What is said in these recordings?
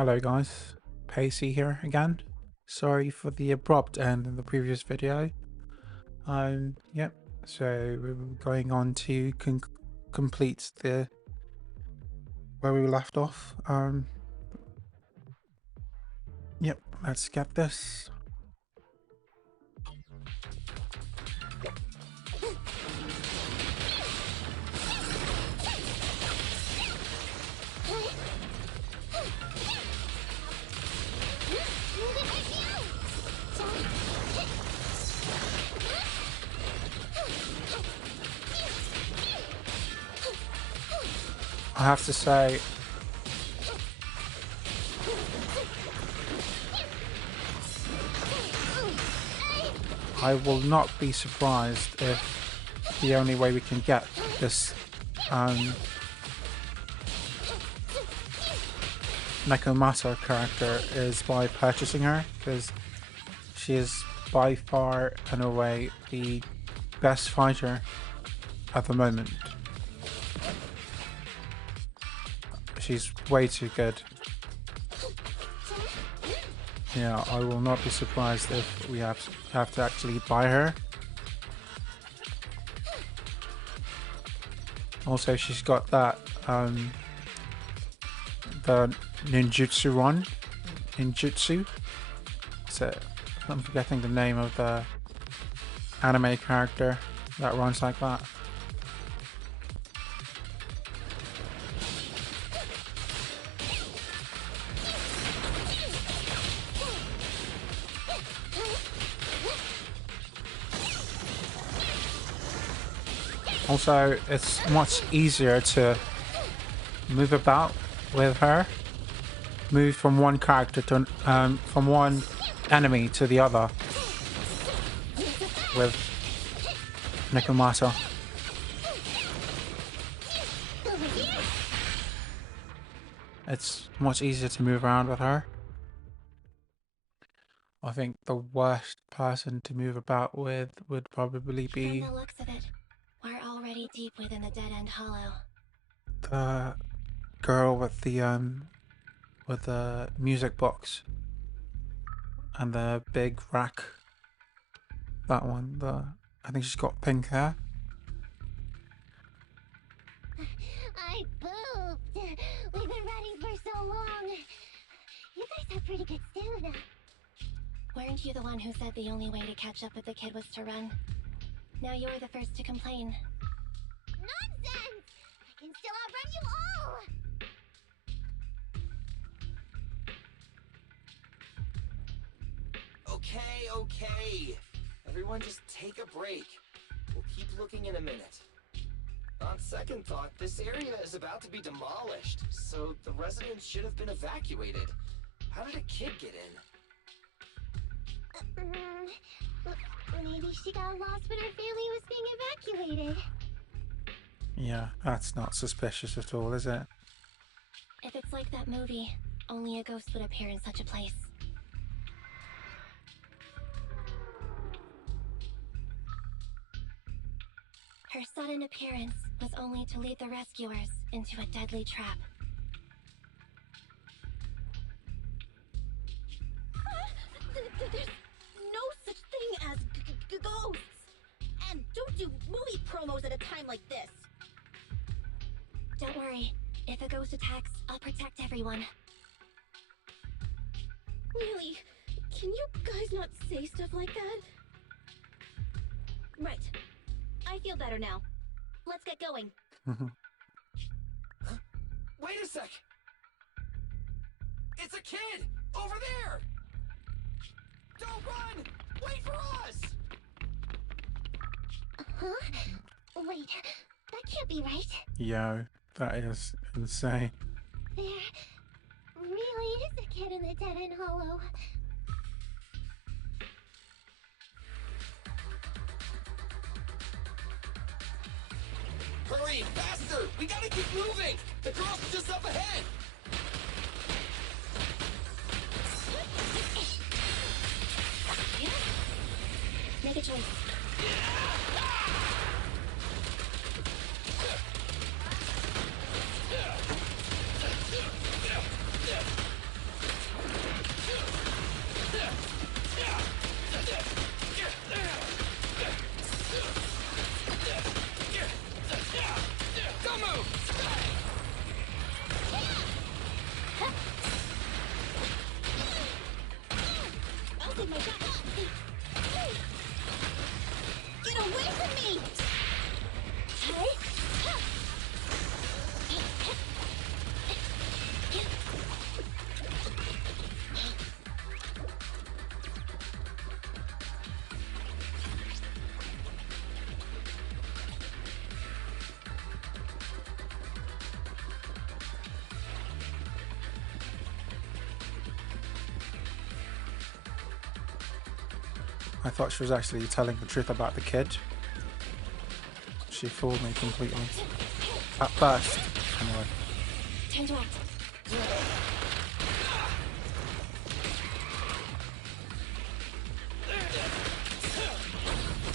Hello guys, Pacey here again. Sorry for the abrupt end in the previous video. Yep, so we're going on to complete the where we left off. Yep, let's get this. I have to say, I will not be surprised if the only way we can get this Nekomata character is by purchasing her, because she is by far and away the best fighter at the moment. She's way too good. Yeah, I will not be surprised if we have to actually buy her. Also, she's got that the ninjutsu run. Ninjutsu. So I'm forgetting the name of the anime character that runs like that. Also, it's much easier to move about with her. Move from one character to from one enemy to the other with Nekomata. It's much easier to move around with her. I think the worst person to move about with would probably be From the looks of it, we're already deep within the dead-end hollow. the girl with the music box and the big rack. That one. I think she's got pink hair. I pooped. We've been running for so long. You guys have pretty good stamina. Weren't you the one who said the only way to catch up with the kid was to run? Now you're the first to complain. Nonsense! I can still outrun you all! Okay. Everyone just take a break. We'll keep looking in a minute. On second thought, this area is about to be demolished, so the residents should have been evacuated. How did a kid get in? Maybe she got lost when her family was being evacuated. Yeah, that's not suspicious at all, is it? If it's like that movie, only a ghost would appear in such a place. Her sudden appearance was only to lead the rescuers into a deadly trap. There's no such thing as ghosts! And don't do movie promos at a time like this! Don't worry, if a ghost attacks, I'll protect everyone. Really? Can you guys not say stuff like that? Right. I feel better now. Let's get going. Wait a sec! It's a kid! Over there! Don't run! Wait for us! Huh? Wait, that can't be right. Yo, that is insane. There really is a kid in the dead-end hollow. Hurry, faster! We gotta keep moving! The girl's just up ahead! Make a choice. I thought she was actually telling the truth about the kid. She fooled me completely. At first, anyway. Time to act.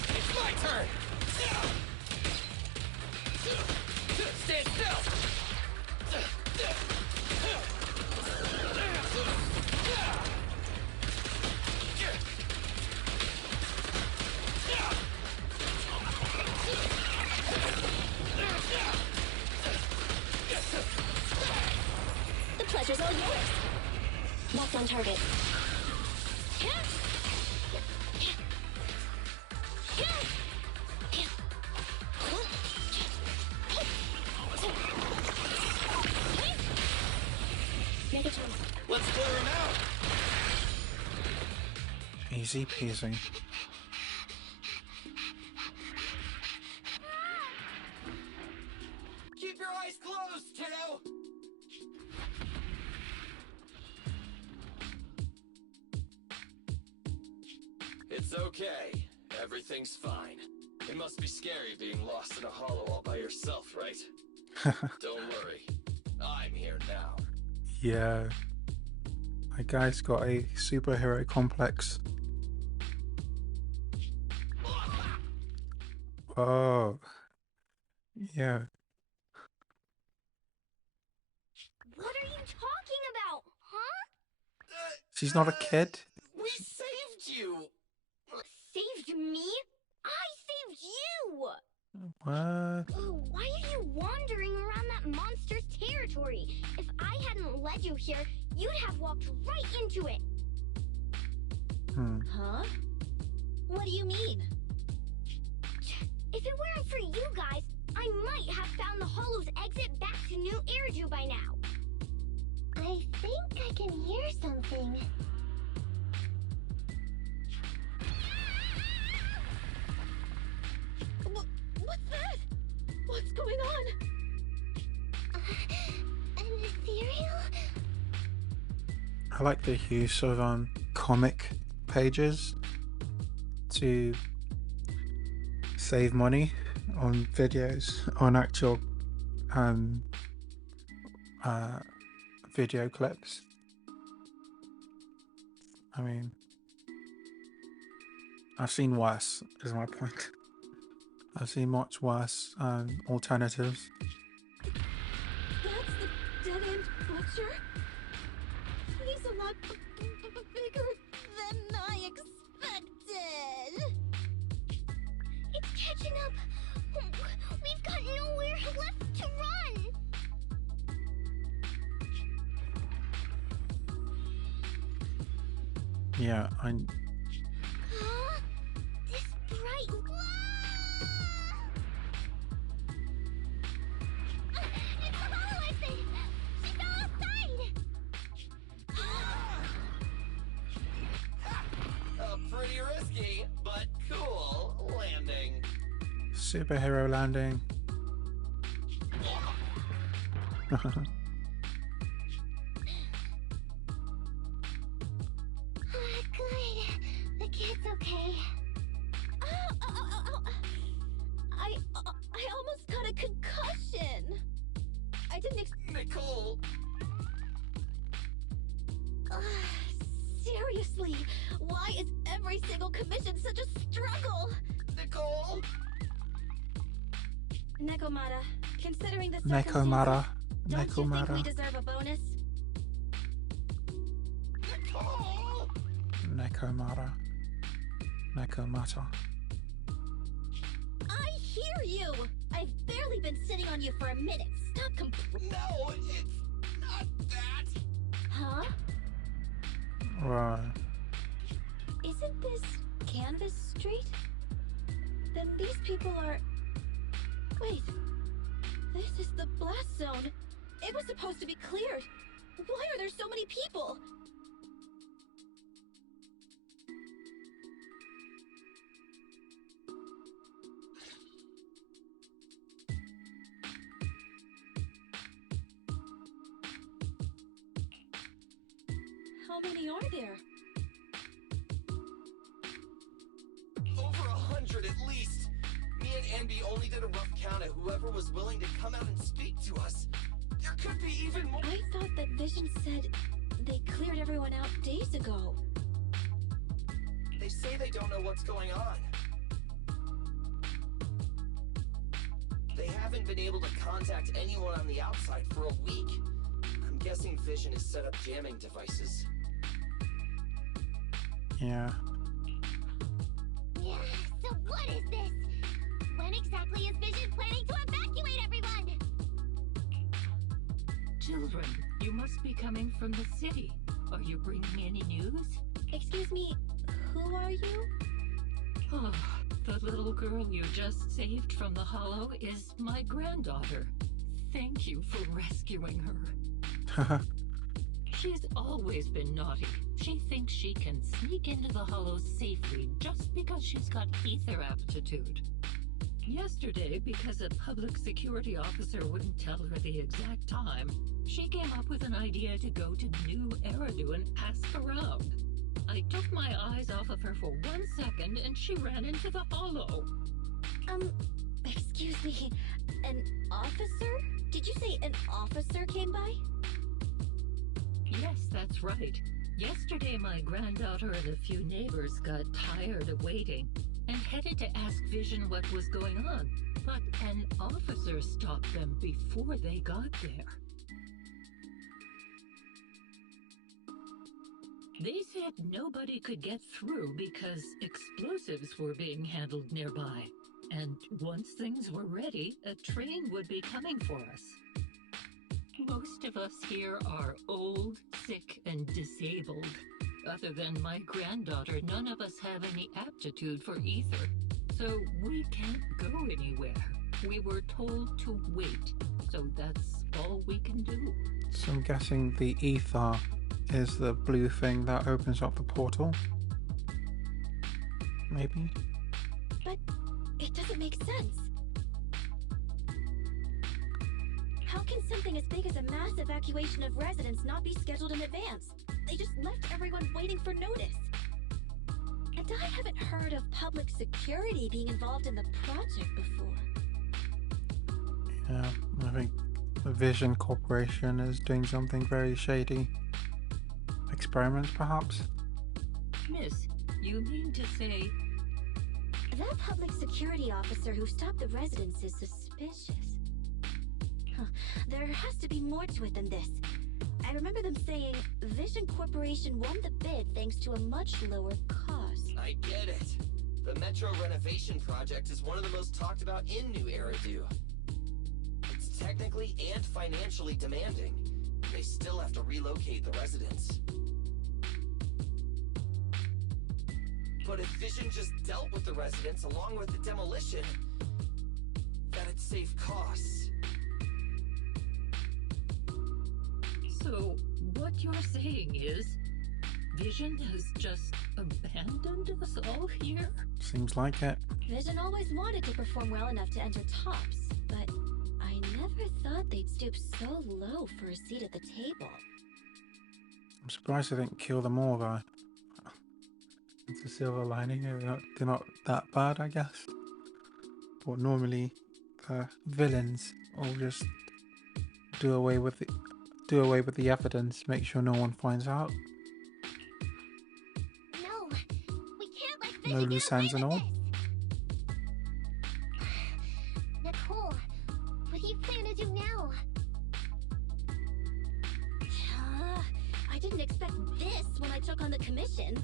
It's my turn! Stand still! The pleasure's all yours. Locked on target. Make a choice. Let's clear him out! Easy peasy. Keep your eyes closed, kiddo! It's okay. Everything's fine. It must be scary being lost in a hollow all by yourself, right? Don't worry. I'm here now. Yeah. My guy's got a superhero complex. Oh. Yeah. What are you talking about, huh? She's not a kid. We saved you! Saved me? I saved you! What? Oh, why are you wandering around that monster's territory? If I hadn't led you here, you'd have walked right into it. Huh? What do you mean? If it weren't for you guys, I might have found the Hollow's exit back to New Eridu by now. I think I can hear something. What's that? What's going on? An ethereal? I like the use of comic pages to save money on videos, on actual video clips. I mean, I've seen worse, is my point. I've seen much worse alternatives. That's the dead-end butcher? He's a lot bigger than I expected. It's catching up. We've got nowhere left to run. Yeah, Huh? This bright it's the Hollow exit! She fell outside! Pretty risky, but cool landing. superhero landing. Good. The kid's okay. I almost got a concussion. I didn't Nicole! Seriously, why is every single commission such a struggle? Nicole! Nekomata, considering the Nekomata. circumstances, don't you think we Nekomata. deserve a bonus? Nicole! Nekomata. Nekomata. I hear you! I've barely been sitting on you for a minute. Stop No, it's not that! Huh? Right. Isn't this Canvas Street? Then these people are... Wait. This is the blast zone. It was supposed to be cleared. Why are there so many people? How many are there? Anby only did a rough count of whoever was willing to come out and speak to us. There could be even more. I thought that Vision said they cleared everyone out days ago. They say they don't know what's going on. They haven't been able to contact anyone on the outside for a week. I'm guessing Vision has set up jamming devices. Yeah. Yeah, so what is this? When exactly is Vision planning to evacuate everyone? Children, you must be coming from the city. Are you bringing any news? Excuse me, who are you? Oh, the little girl you just saved from the hollow is my granddaughter. Thank you for rescuing her. She's always been naughty. She thinks she can sneak into the hollow safely just because she's got ether aptitude. Yesterday, because a public security officer wouldn't tell her the exact time, she came up with an idea to go to New Eridu and ask around. I took my eyes off of her for 1 second and she ran into the hollow. Excuse me, an officer? Did you say an officer came by? Yes, that's right. Yesterday, my granddaughter and a few neighbors got tired of waiting and headed to ask Vision what was going on, but an officer stopped them before they got there. They said nobody could get through because explosives were being handled nearby, and once things were ready, a train would be coming for us. Most of us here are old, sick, and disabled. Other than my granddaughter, none of us have any aptitude for ether, so we can't go anywhere. We were told to wait, so that's all we can do. So I'm guessing the ether is the blue thing that opens up the portal? Maybe? But it doesn't make sense. How can something as big as a mass evacuation of residents not be scheduled in advance? They just left everyone waiting for notice. And I haven't heard of public security being involved in the project before. Yeah, I think the Vision Corporation is doing something very shady. Experiments, perhaps? Miss, you mean to say... That public security officer who stopped the residents is suspicious. Huh. There has to be more to it than this. I remember them saying Vision Corporation won the bid thanks to a much lower cost. I get it. The Metro renovation project is one of the most talked about in New Eridu. It's technically and financially demanding. They still have to relocate the residents. But if Vision just dealt with the residents along with the demolition, that'd save costs. So, what you're saying is, Vision has just abandoned us all here? Seems like it. Vision always wanted to perform well enough to enter tops, but I never thought they'd stoop so low for a seat at the table. I'm surprised they didn't kill them all, though. It's a silver lining. They're not that bad, I guess. But normally, the villains will just do away with the evidence, make sure no one finds out. No, we can't let No Vision loose get away ends and with all. this. Nicole, what do you plan to do now? I didn't expect this when I took on the commission.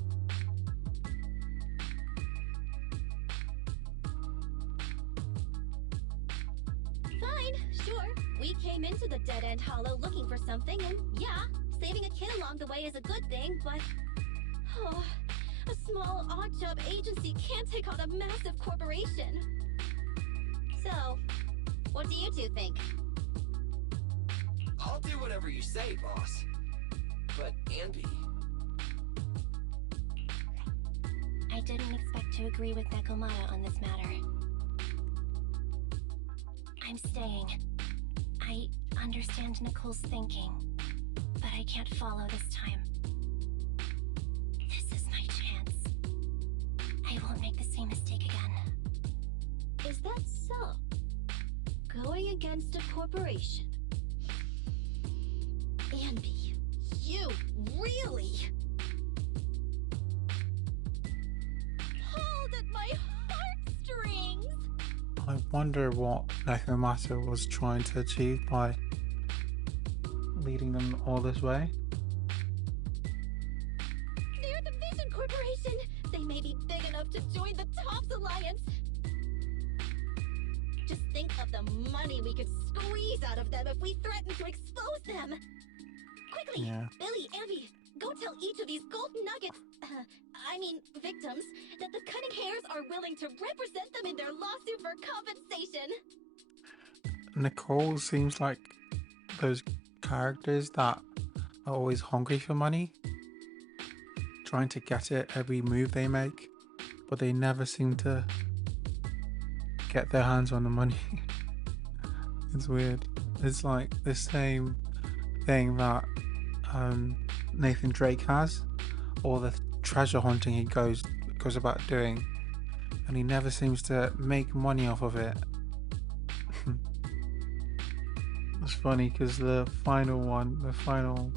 Fine, sure. We came into the dead-end hollow looking for something, and yeah, saving a kid along the way is a good thing, but... Oh, a small, odd-job agency can't take on a massive corporation. So, what do you two think? I'll do whatever you say, boss. But Anby, I didn't expect to agree with Nekomata on this matter. I'm staying. I understand Nicole's thinking, but I can't follow this time. This is my chance. I won't make the same mistake again. Is that lie against a corporation. Anby, you really pulled at my heartstrings! I wonder what Nekomata was trying to achieve by leading them all this way. They're the Vision Corporation! They may be big enough to join the Tops Alliance! Just think of the money we could squeeze out of them if we threaten to expose them! Quickly! Yeah. Billy, Anby, go tell each of these gold nuggets, victims, that the Cunning Hares are willing to represent them in their lawsuit for compensation! Nicole seems like those characters that are always hungry for money, trying to get it every move they make, but they never seem to get their hands on the money. It's weird. It's like the same thing that Nathan Drake has, or the treasure hunting he goes about doing, and he never seems to make money off of it. It's funny because the final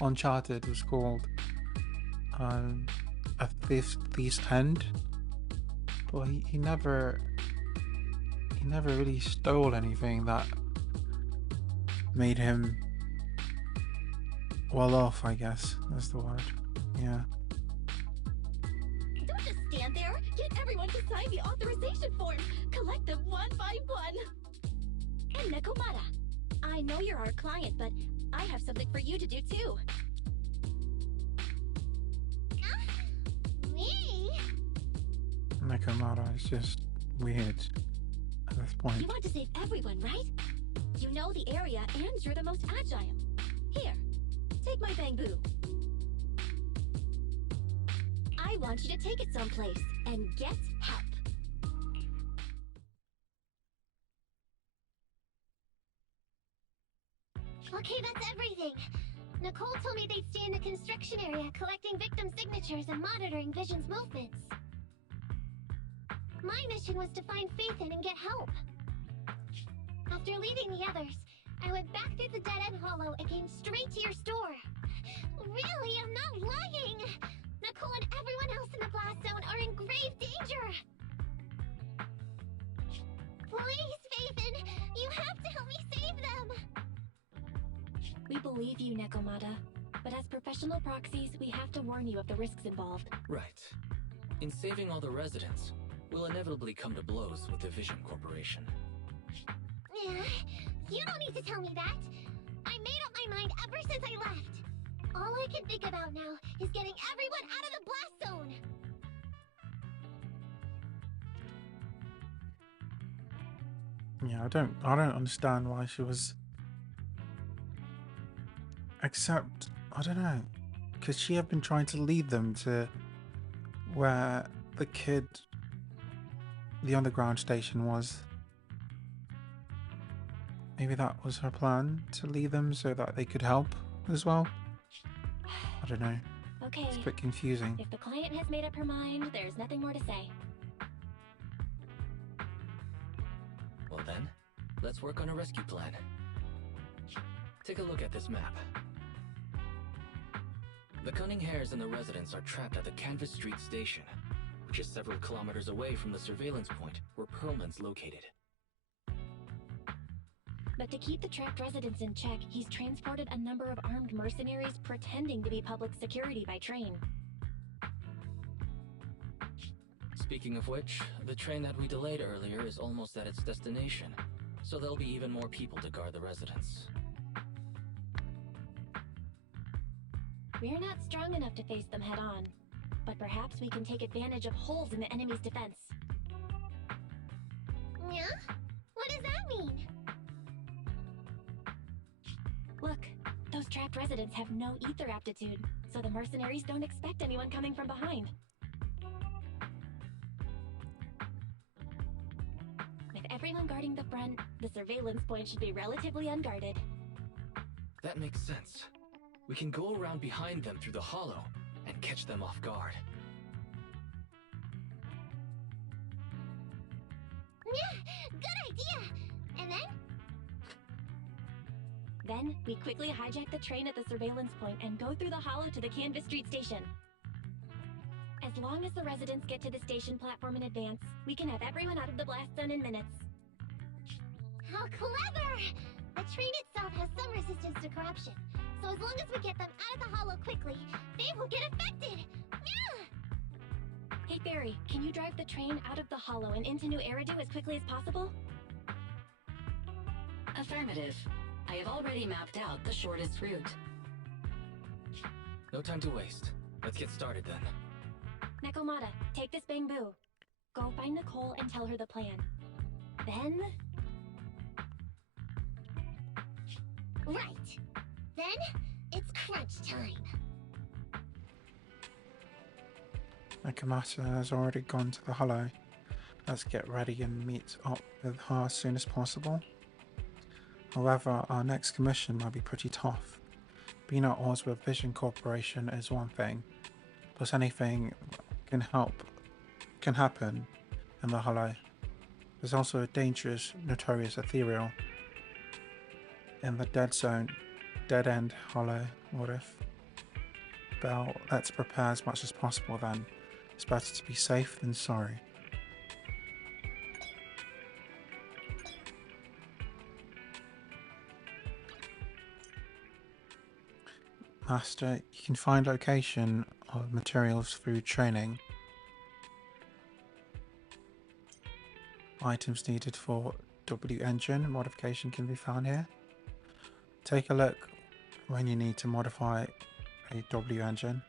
Uncharted was called A Thief's End, but he never really stole anything that made him well off, I guess that's the word. Yeah. Don't just stand there! Get everyone to sign the authorization forms! Collect them one by one! And Nekomata, I know you're our client, but I have something for you to do too. Me? Nekomata is just weird at this point. You want to save everyone, right? You know the area and you're the most agile. Here, take my bamboo. I want you to take it someplace and get help. Okay, that's everything. Nicole told me they'd stay in the construction area, collecting victim signatures and monitoring Vision's movements. My mission was to find Faithin and get help. After leaving the others, I went back through the dead-end hollow and came straight to your store. Really, I'm not lying! Nicole and everyone else in the blast zone are in grave danger! Please, Faithin, you have to help me save them! We believe you, Nekomata. But as professional proxies, we have to warn you of the risks involved. Right. In saving all the residents, we'll inevitably come to blows with the Vision Corporation. Yeah, you don't need to tell me that. I made up my mind ever since I left. All I can think about now is getting everyone out of the blast zone. Yeah, I don't understand why she was. Except, I don't know, could she have been trying to lead them to where the underground station was? Maybe that was her plan, to lead them so that they could help as well? I don't know. Okay. It's a bit confusing. If the client has made up her mind, there's nothing more to say. Well then, let's work on a rescue plan. Take a look at this map. The Cunning Hares and the residents are trapped at the Canvas Street station, which is several kilometers away from the surveillance point where Perlman's located. But to keep the trapped residents in check, he's transported a number of armed mercenaries pretending to be public security by train. Speaking of which, the train that we delayed earlier is almost at its destination, so there'll be even more people to guard the residents. We're not strong enough to face them head-on, but perhaps we can take advantage of holes in the enemy's defense. Yeah? What does that mean? Look, those trapped residents have no ether aptitude, so the mercenaries don't expect anyone coming from behind. With everyone guarding the front, the surveillance point should be relatively unguarded. That makes sense. We can go around behind them through the hollow and catch them off guard. Yeah, good idea! And Then, we quickly hijack the train at the surveillance point and go through the hollow to the Canvas Street station. As long as the residents get to the station platform in advance, we can have everyone out of the blast zone in minutes. How clever! The train itself has some resistance to corruption, so as long as we get them out of the hollow quickly, they won't get affected! Yeah! Hey Fairy, can you drive the train out of the hollow and into New Eridu as quickly as possible? Affirmative. I have already mapped out the shortest route. No time to waste. Let's get started then. Nekomata, take this bamboo. Go find Nicole and tell her the plan. Then... Right! Then, it's crunch time! Nakamata has already gone to the hollow. Let's get ready and meet up with her as soon as possible. However, our next commission might be pretty tough. Being at odds with Vision Corporation is one thing, plus anything can happen in the hollow. There's also a dangerous, notorious ethereal in the dead end hollow. What if? Well, let's prepare as much as possible then. It's better to be safe than sorry. Master, you can find location of materials through training. Items needed for W engine modification can be found here. Take a look when you need to modify a W engine.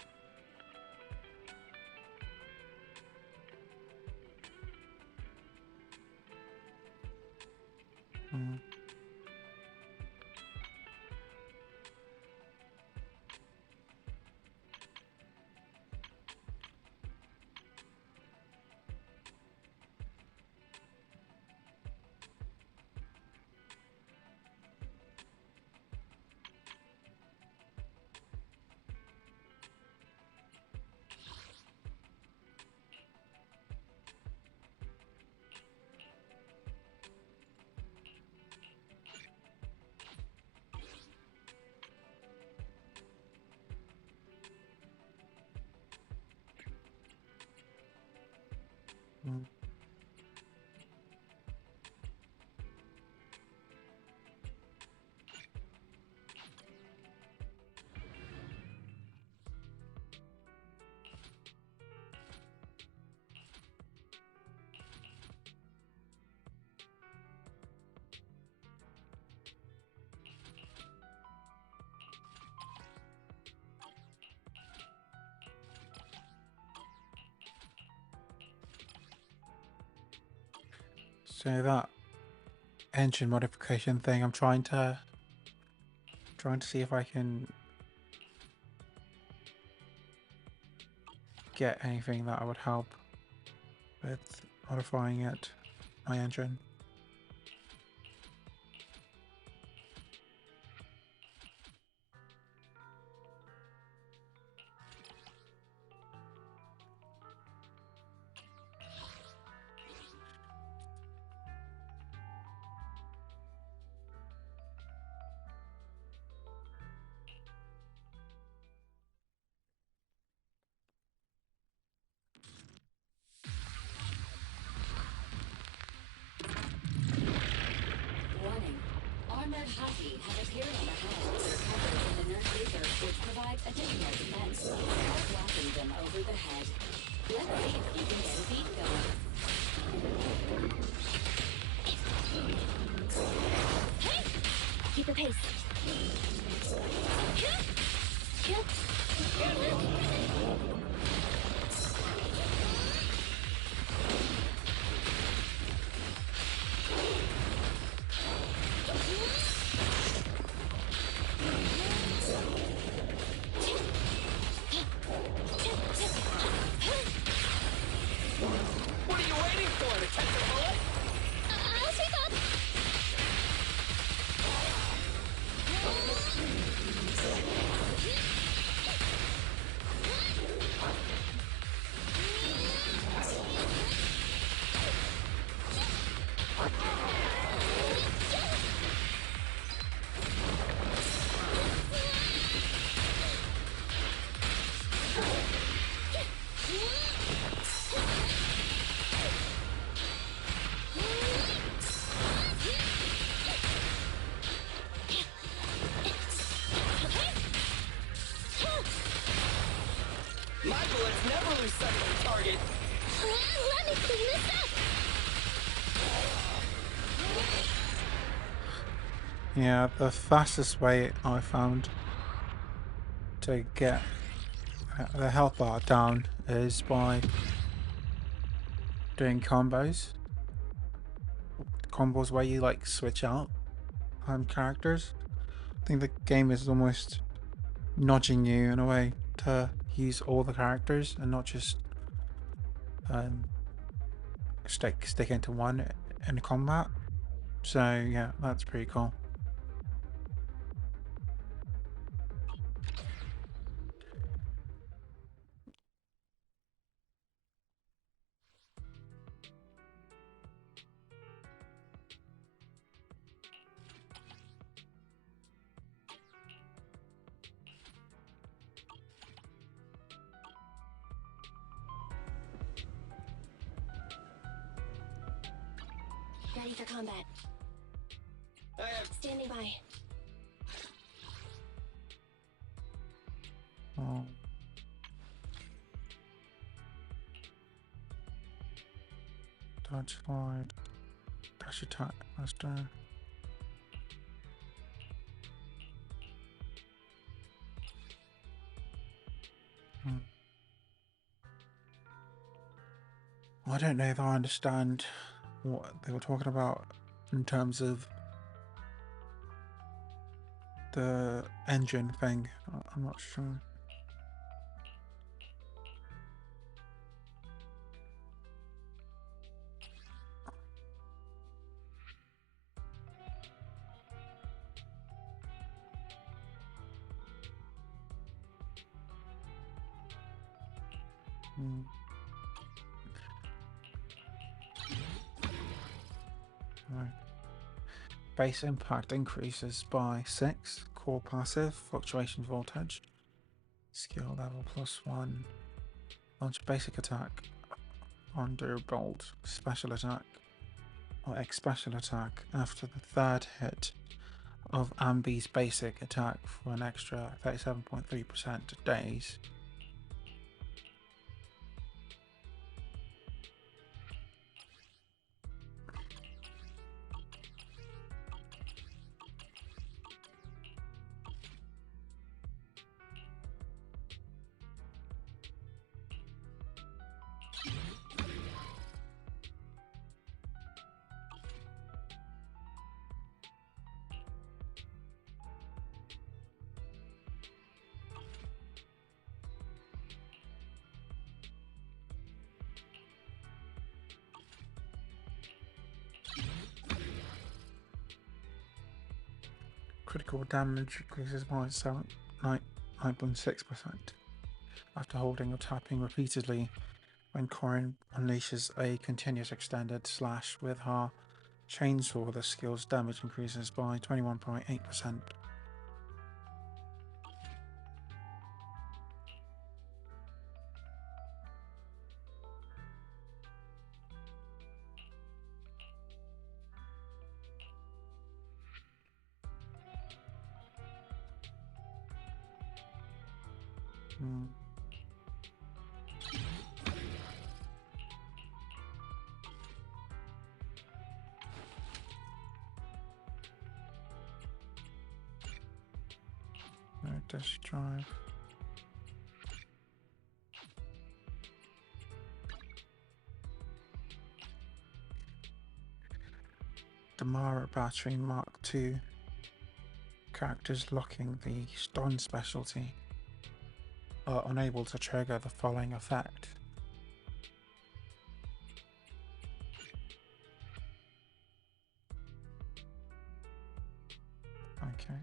So that engine modification thing, I'm trying to see if I can get anything that would help with modifying it, my engine. Haki have appeared on the house with their cover in the nurse ether, which provides additional defense. Start whacking them over the head. Let's see if you can get a beat going. Keep the pace. What are you waiting for? To catch a bullet? I'll sweep up! Yeah, the fastest way I found to get the health bar down is by doing combos. Combos where you like switch out characters. I think the game is almost nudging you in a way to use all the characters and not just um, stick into one in combat. So yeah, that's pretty cool. Ready for combat. Standing by. Oh. Dodge slide. Dash attack. Master. I don't know if I understand what they were talking about in terms of the engine thing. I'm not sure. Right. Base impact increases by 6. Core passive, fluctuation voltage. Skill level +1. Launch basic attack. Underbolt. Special attack. Or X special attack after the third hit of Ambi's basic attack for an extra 37.3% days. Critical damage increases by 9.6% after holding or tapping repeatedly when Corin unleashes a continuous extended slash with her chainsaw. The skill's damage increases by 21.8%. Dash drive. Damara Battery Mark II. Characters locking the stun specialty are unable to trigger the following effect. Okay.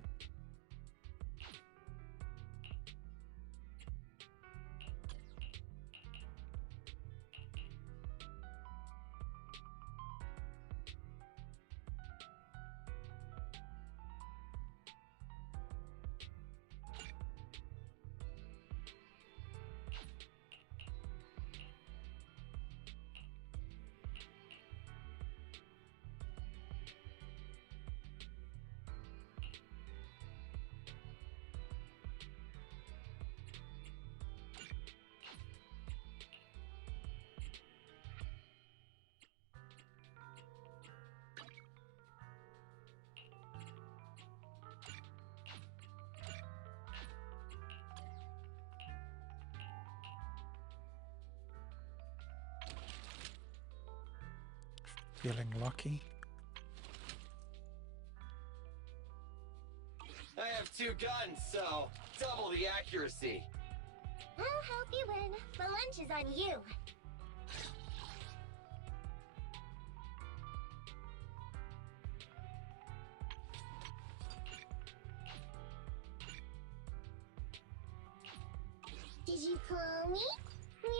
Feeling lucky. I have 2 guns, so double the accuracy. I'll help you win. The lunch is on you. Did you call me? Meow.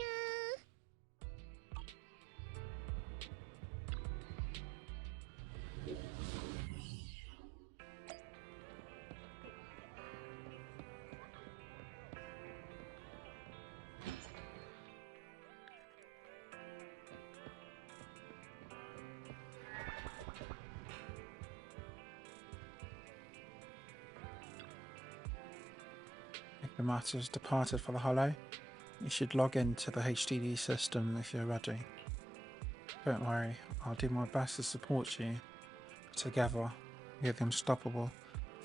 If the matter's departed for the Hollow, you should log into the HDD system if you're ready. Don't worry, I'll do my best to support you. Together, we're the unstoppable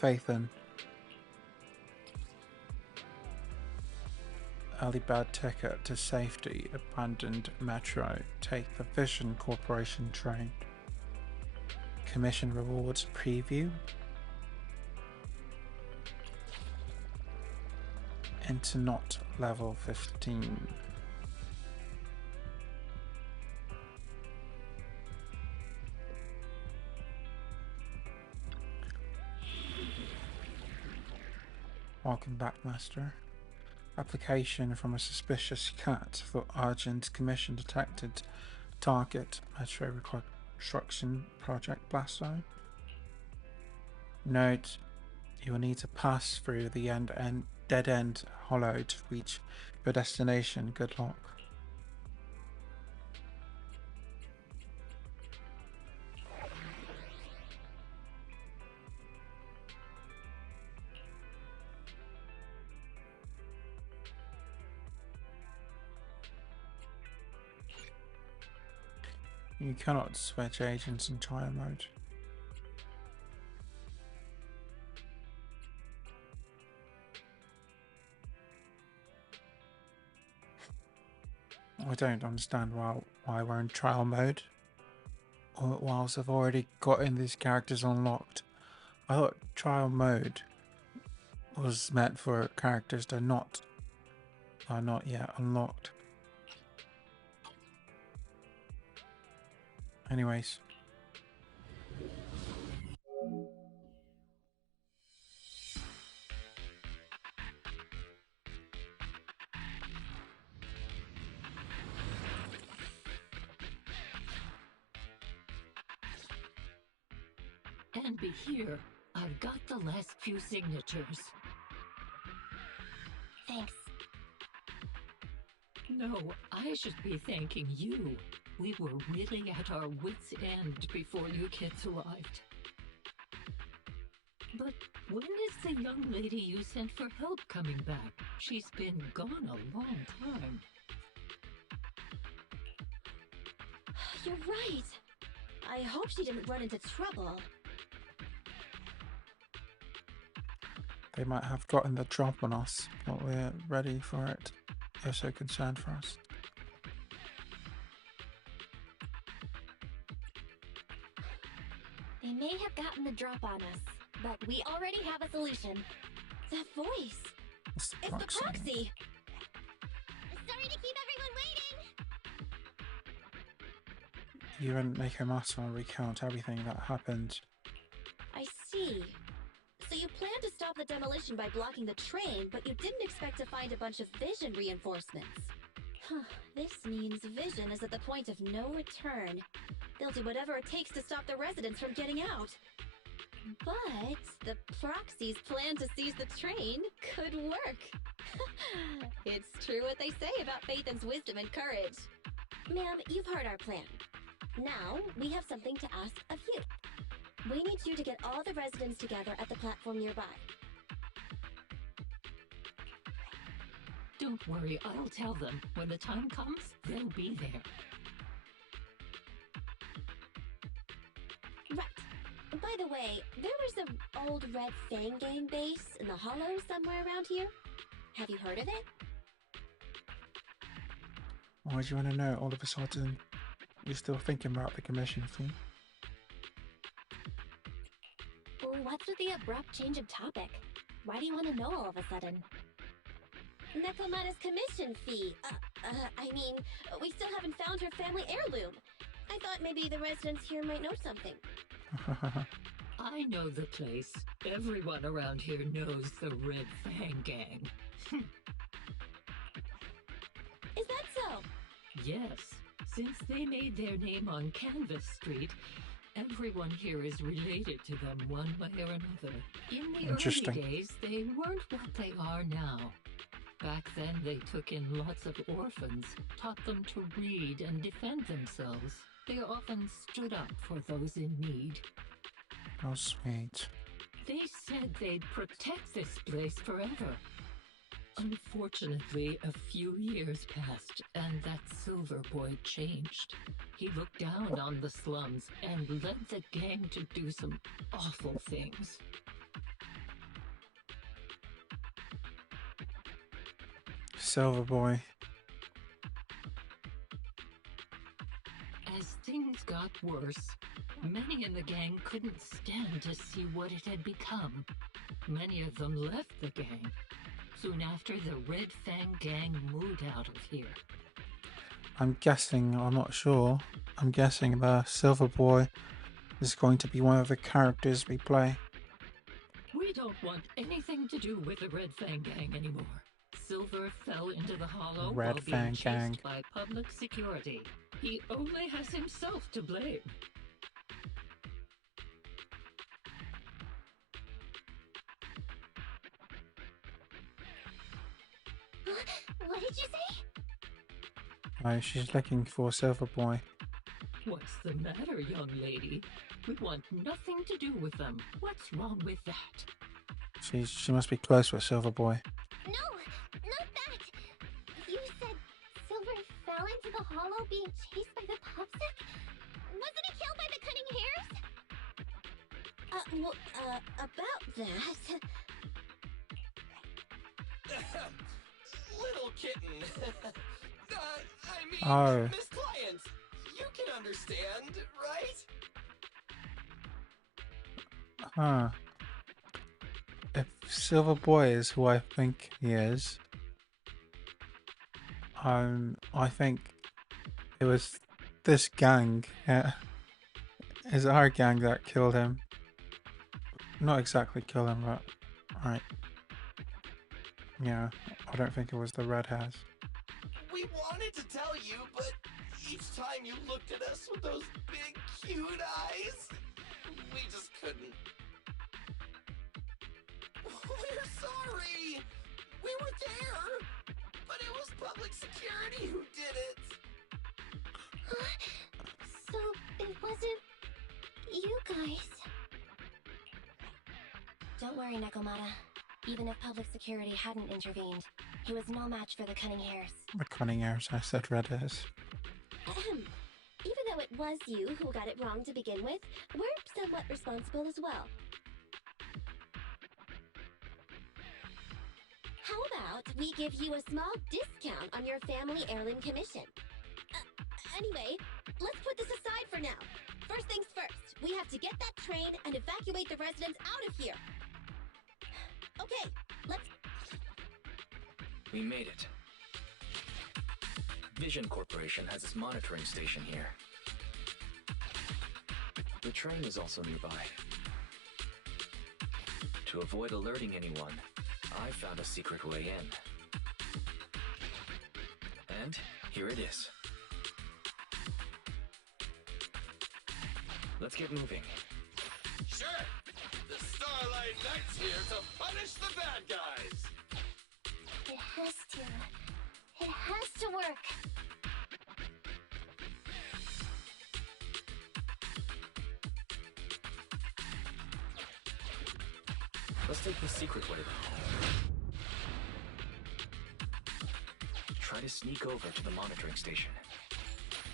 Phaethon. Early bird ticket to safety, abandoned metro. Take the Vision Corporation train. Commission rewards preview. Enter not level 15. Welcome back, Master. Application from a suspicious cat for urgent commission detected. Target metro reconstruction project blast zone. Note, you will need to pass through the dead end hollow to reach your destination. Good luck. You cannot switch agents in trial mode. I don't understand why we're in trial mode whilst I've already gotten these characters unlocked. I thought trial mode was meant for characters that are not yet unlocked. Anyways. And be here. I've got the last few signatures. Thanks. No, I should be thanking you. We were really at our wits' end before you kids arrived. But when is the young lady you sent for help coming back? She's been gone a long time. You're right. I hope she didn't run into trouble. They might have gotten the drop on us, but we're ready for it. They're so concerned for us. They may have gotten the drop on us, but we already have a solution. That voice. It's the It's proxy. the proxy. Sorry to keep everyone waiting. You and Mako Master recount everything that happened. I see. So you planned to stop the demolition by blocking the train, but you didn't expect to find a bunch of Vision reinforcements. This means Vision is at the point of no return. They'll do whatever it takes to stop the residents from getting out. But the proxy's plan to seize the train could work. It's true what they say about Phaethon's wisdom and courage. Ma'am, you've heard our plan. Now, we have something to ask of you. We need you to get all the residents together at the platform nearby. Don't worry, I'll tell them. When the time comes, they'll be there. Right. By the way, there was an old Red Fang Gang base in the Hollow somewhere around here. Have you heard of it? Why do you want to know all of a sudden? You're still thinking about the commission fee? What's with the abrupt change of topic? Why do you want to know all of a sudden? Nekomata's commission fee. I mean, we still haven't found her family heirloom. I thought maybe the residents here might know something. I know the place. Everyone around here knows the Red Fang Gang. Is that so? Yes, since they made their name on Canvas Street, everyone here is related to them one way or another. In the Interesting. early days, they weren't what they are now. Back then, they took in lots of orphans, taught them to read and defend themselves. They often stood up for those in need. Oh, sweet. They said they'd protect this place forever. Unfortunately, a few years passed, and that Silver Boy changed. He looked down on the slums and led the gang to do some awful things. Silver Boy. As things got worse, many in the gang couldn't stand to see what it had become. Many of them left the gang. Soon after, the Red Fang Gang moved out of here. I'm guessing, I'm not sure, I'm guessing the Silver Boy is going to be one of the characters we play. We don't want anything to do with the Red Fang Gang anymore. Silver fell into the hollow Red while Fang being chased Gang. by public security. He only has himself to blame. What did you say? Oh, she's looking for Silver Boy. What's the matter, young lady? We want nothing to do with them. What's wrong with that? She must be close with Silver Boy. No, not that. You said Silver fell into the hollow being chased by the popsick? Wasn't he killed by the cunning hairs? About that. Little kitten. I mean, Oh. Miss Client, you can understand, right? Huh. If Silver Boy is who I think he is, I think it was this gang. Is our gang that killed him? Not exactly kill him, but right. Yeah, I don't think it was the red hairs. We wanted to tell you, but each time you looked at us with those big, cute eyes, we just couldn't. We're sorry! We were there, but it was public security who did it! So it wasn't you guys. Don't worry, Nekomata. Even if public security hadn't intervened, he was no match for the cunning hairs. The cunning hairs, I said red hairs. Even though it was you who got it wrong to begin with, we're somewhat responsible as well. How about we give you a small discount on your family heirloom commission? Anyway, let's put this aside for now. First things first, we have to get that train and evacuate the residents out of here. Okay, let's... We made it. Vision Corporation has its monitoring station here. The train is also nearby. To avoid alerting anyone, I found a secret way in. And here it is. Let's get moving. Sure! The Starlight Knight's here to punish the bad guys! It has to. It has to work. Let's take the secret way though. Try to sneak over to the monitoring station.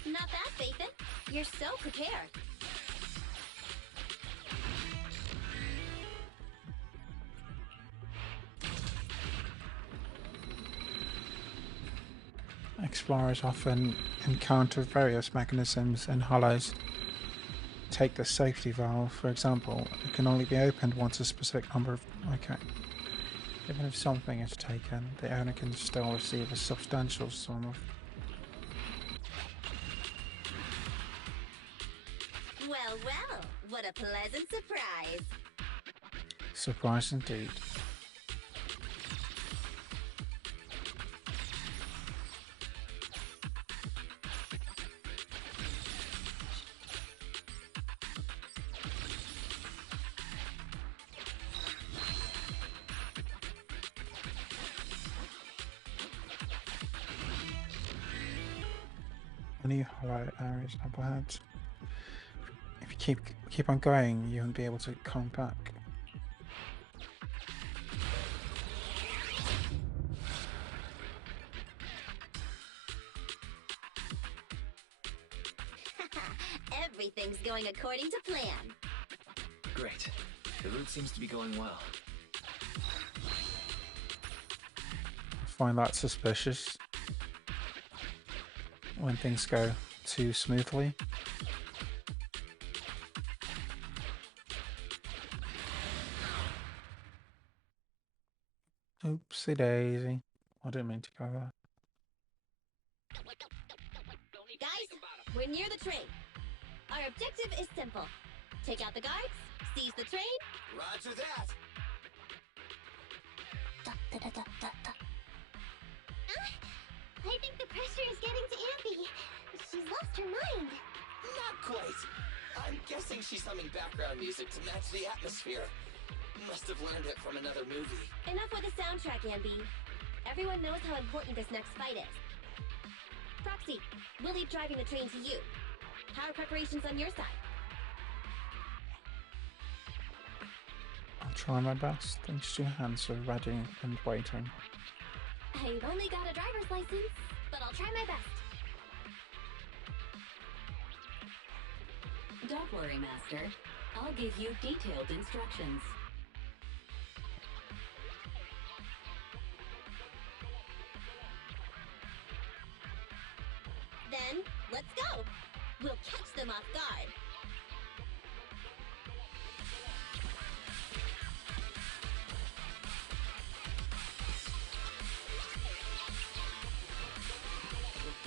Not bad, Phaethon. You're so prepared. explorers often encounter various mechanisms in hollows. Take the safety valve, for example. It can only be opened once a specific number of... Okay. Even if something is taken, the owner can still receive a substantial sum of... Well, well, what a pleasant surprise. Surprise indeed. Any hollow areas up ahead. If you keep on going, you won't be able to come back. Everything's going according to plan. Great. The route seems to be going well. Find that suspicious when things go too smoothly. Oopsie daisy. I didn't mean to go there. Guys, we're near the train. Our objective is simple. Take out the guards, seize the train. Roger that. I think the pressure is getting to Abby. She's lost her mind. Not quite. I'm guessing she's humming background music to match the atmosphere. Must have learned it from another movie. Enough with the soundtrack, Ambi. Everyone knows how important this next fight is. Proxy, we'll leave driving the train to you. How are preparations on your side? I'll try my best. Thanks to your hands are ready and waiting. I've only got a driver's license, but I'll try my best. Don't worry, Master. I'll give you detailed instructions. Then, let's go! We'll catch them off guard.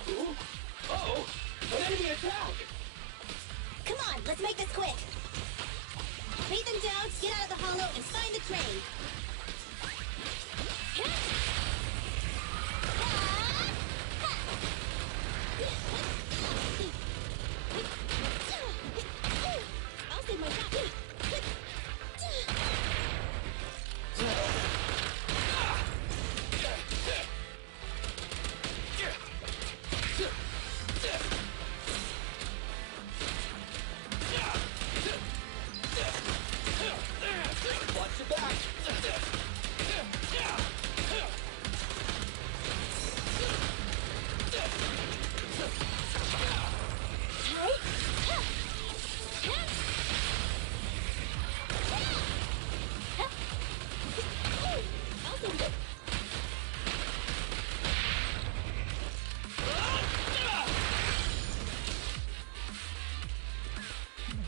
Ooh. Uh-oh! An enemy attack! Come on, let's make this quick! Beat them down, get out of the hollow, and find the train! I'll save my shot! Watch your back!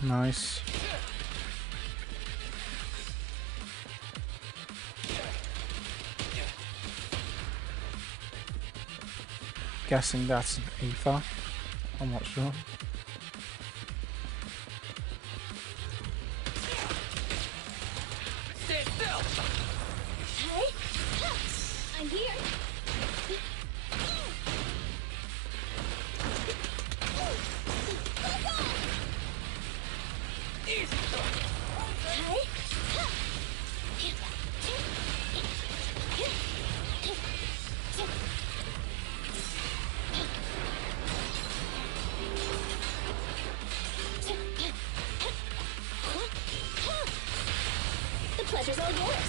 Nice. Guessing that's an ether. I'm not sure. Stand still! I'm here! Easy! The pleasure's all yours!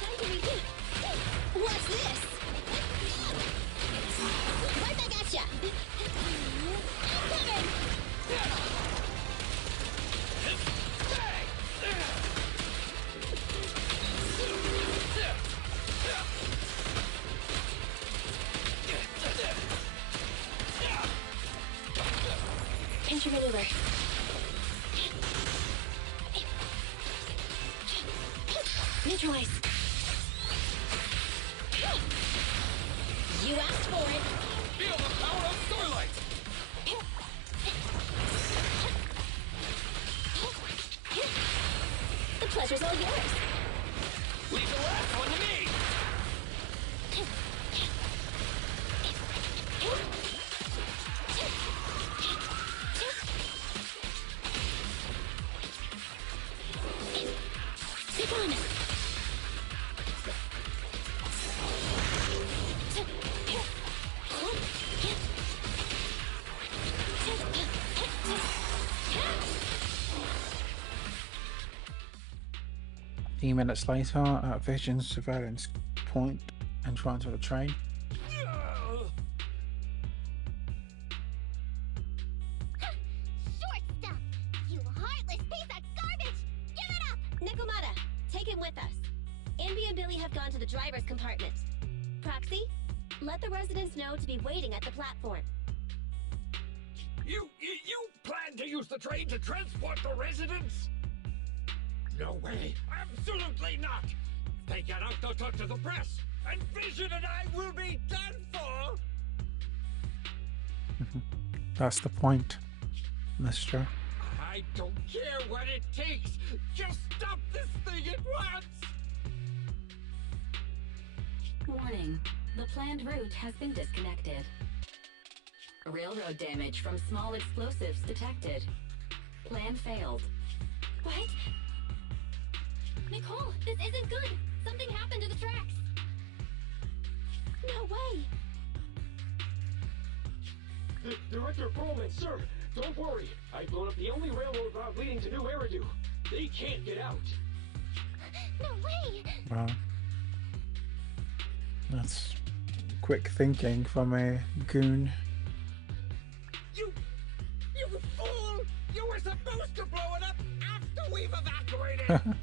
Time to repeat! What's this? Right back at ya! I'm coming! Enter maneuver. Neutralize. You asked for it. Feel the power of Starlight! The pleasure's all yours. Leave the last one to me! Stick on. Few minutes later, at Vision's surveillance point and trying to the train. Short stuff! You heartless piece of garbage! Give it up! Nikomata, take him with us. Ambi and Billy have gone to the driver's compartment. Proxy, let the residents know to be waiting at the platform. You plan to use the train to transport the residents? No way! Absolutely not! If they get out, they'll talk to the press, and Vision and I will be done for! That's the point, mister. I don't care what it takes! Just stop this thing at once! Warning. The planned route has been disconnected. Railroad damage from small explosives detected. Plan failed. What? Nicole, this isn't good. Something happened to the tracks. No way. Director Pullman, sir, don't worry. I've blown up the only railroad route leading to New Eridu. They can't get out. No way! Wow. That's quick thinking from a goon. You fool! You were supposed to blow it up after we've evacuated!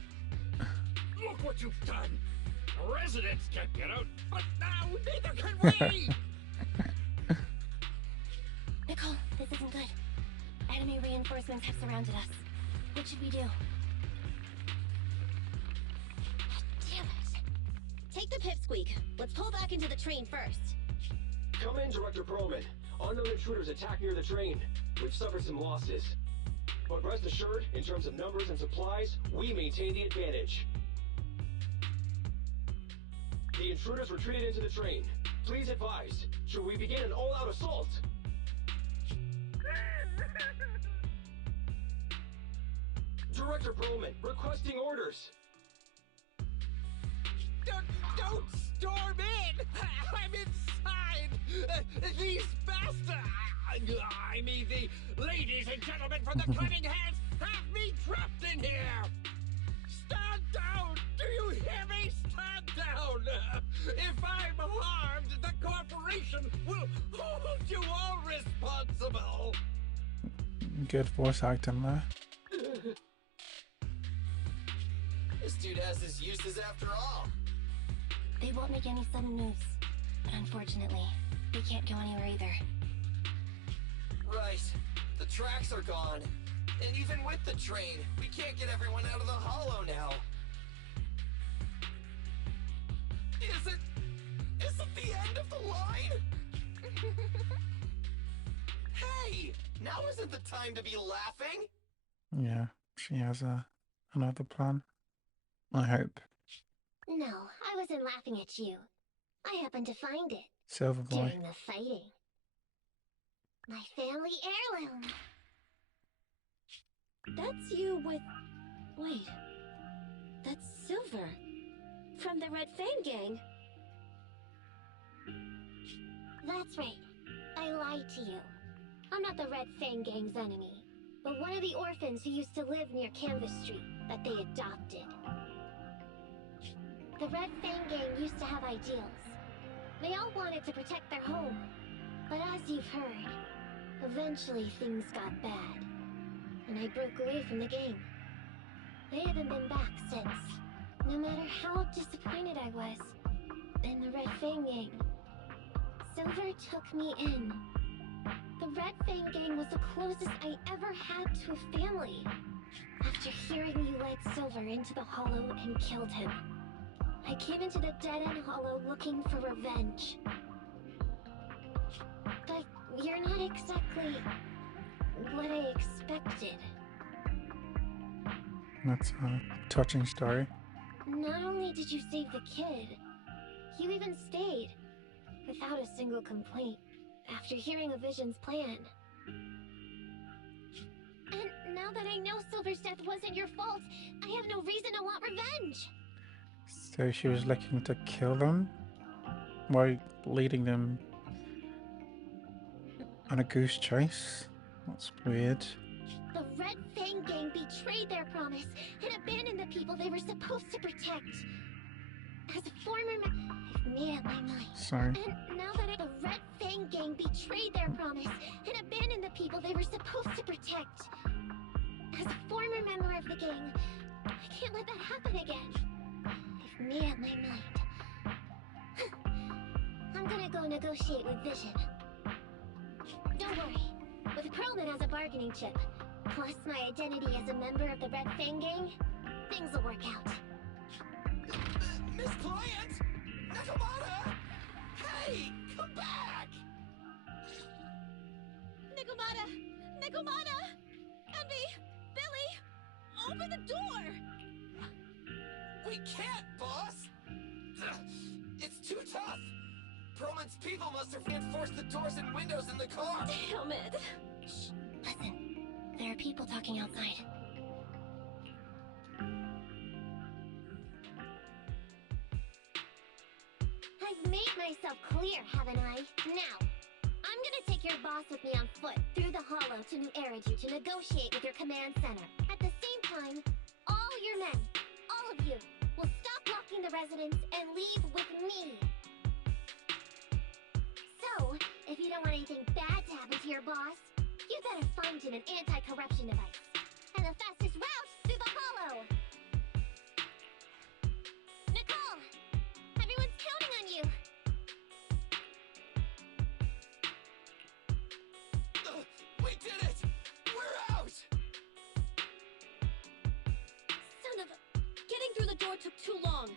Look what you've done! The residents can't get out, but now neither can we! Nicole, this isn't good. Enemy reinforcements have surrounded us. What should we do? Damn it. Take the pipsqueak. Let's pull back into the train first. Come in, Director Perlman. Unknown intruders attack near the train. We've suffered some losses. But rest assured, in terms of numbers and supplies, we maintain the advantage. The intruders retreated into the train. Please advise, should we begin an all-out assault? Director Perlman, requesting orders. Don't storm in! I'm inside! These bastards! I mean, the ladies and gentlemen from the Cunning Hands have me trapped in here! Stand down! Do you hear me? Stand down! If I'm harmed, the corporation will hold you all responsible! Good voice acting there. This dude has his uses after all. They won't make any sudden moves. But unfortunately, we can't go anywhere either. Right. The tracks are gone. And even with the train, we can't get everyone out of the hollow now. Is it the end of the line? Hey! Now isn't the time to be laughing! Yeah, she has another plan. I hope. No, I wasn't laughing at you. I happened to find it Silver boy. during the fighting. My family heirloom. That's you with... Wait. That's Silver. From the Red Fang Gang. That's right. I lied to you. I'm not the Red Fang Gang's enemy, but one of the orphans who used to live near Canvas Street that they adopted. The Red Fang Gang used to have ideals. They all wanted to protect their home. But as you've heard, eventually things got bad. And I broke away from the gang. They haven't been back since. No matter how disappointed I was in the Red Fang Gang, Silver took me in. The Red Fang Gang was the closest I ever had to a family. After hearing you led Silver into the Hollow and killed him, I came into the Dead-End Hollow looking for revenge. But you're not exactly what I expected. That's a touching story. Not only did you save the kid, you even stayed, without a single complaint, after hearing a Vision's plan. And now that I know Silver's death wasn't your fault, I have no reason to want revenge! So she was looking to kill them? While leading them on a goose chase? That's weird. The Red Fang Gang betrayed their promise and abandoned the people they were supposed to protect. As a former I've made up my mind. Sorry. And now that the Red Fang Gang betrayed their promise and abandoned the people they were supposed to protect. As a former member of the gang, I can't let that happen again. I've made up my mind. I'm gonna go negotiate with Vision. Don't worry. With Perlman as a bargaining chip, plus my identity as a member of the Red Fang Gang, things will work out. Miss Client! Nakamata! Hey! Come back! Nakamata! Nakamata! Envy! Billy! Open the door! We can't, boss! Ugh, it's too tough! Perlman's people must have reinforced the doors and windows in the car! Damn it! Shh, listen. There are people talking outside. I've made myself clear, haven't I? Now, I'm gonna take your boss with me on foot through the Hollow to New Eridu to negotiate with your command center. At the same time, all your men, all of you, will stop blocking the residents and leave with me. So, if you don't want anything bad to happen to your boss, you better find him an anti-corruption device. And the fastest route through the Hollow! Nicole! Everyone's counting on you! We did it! We're out! Son of a... Getting through the door took too long.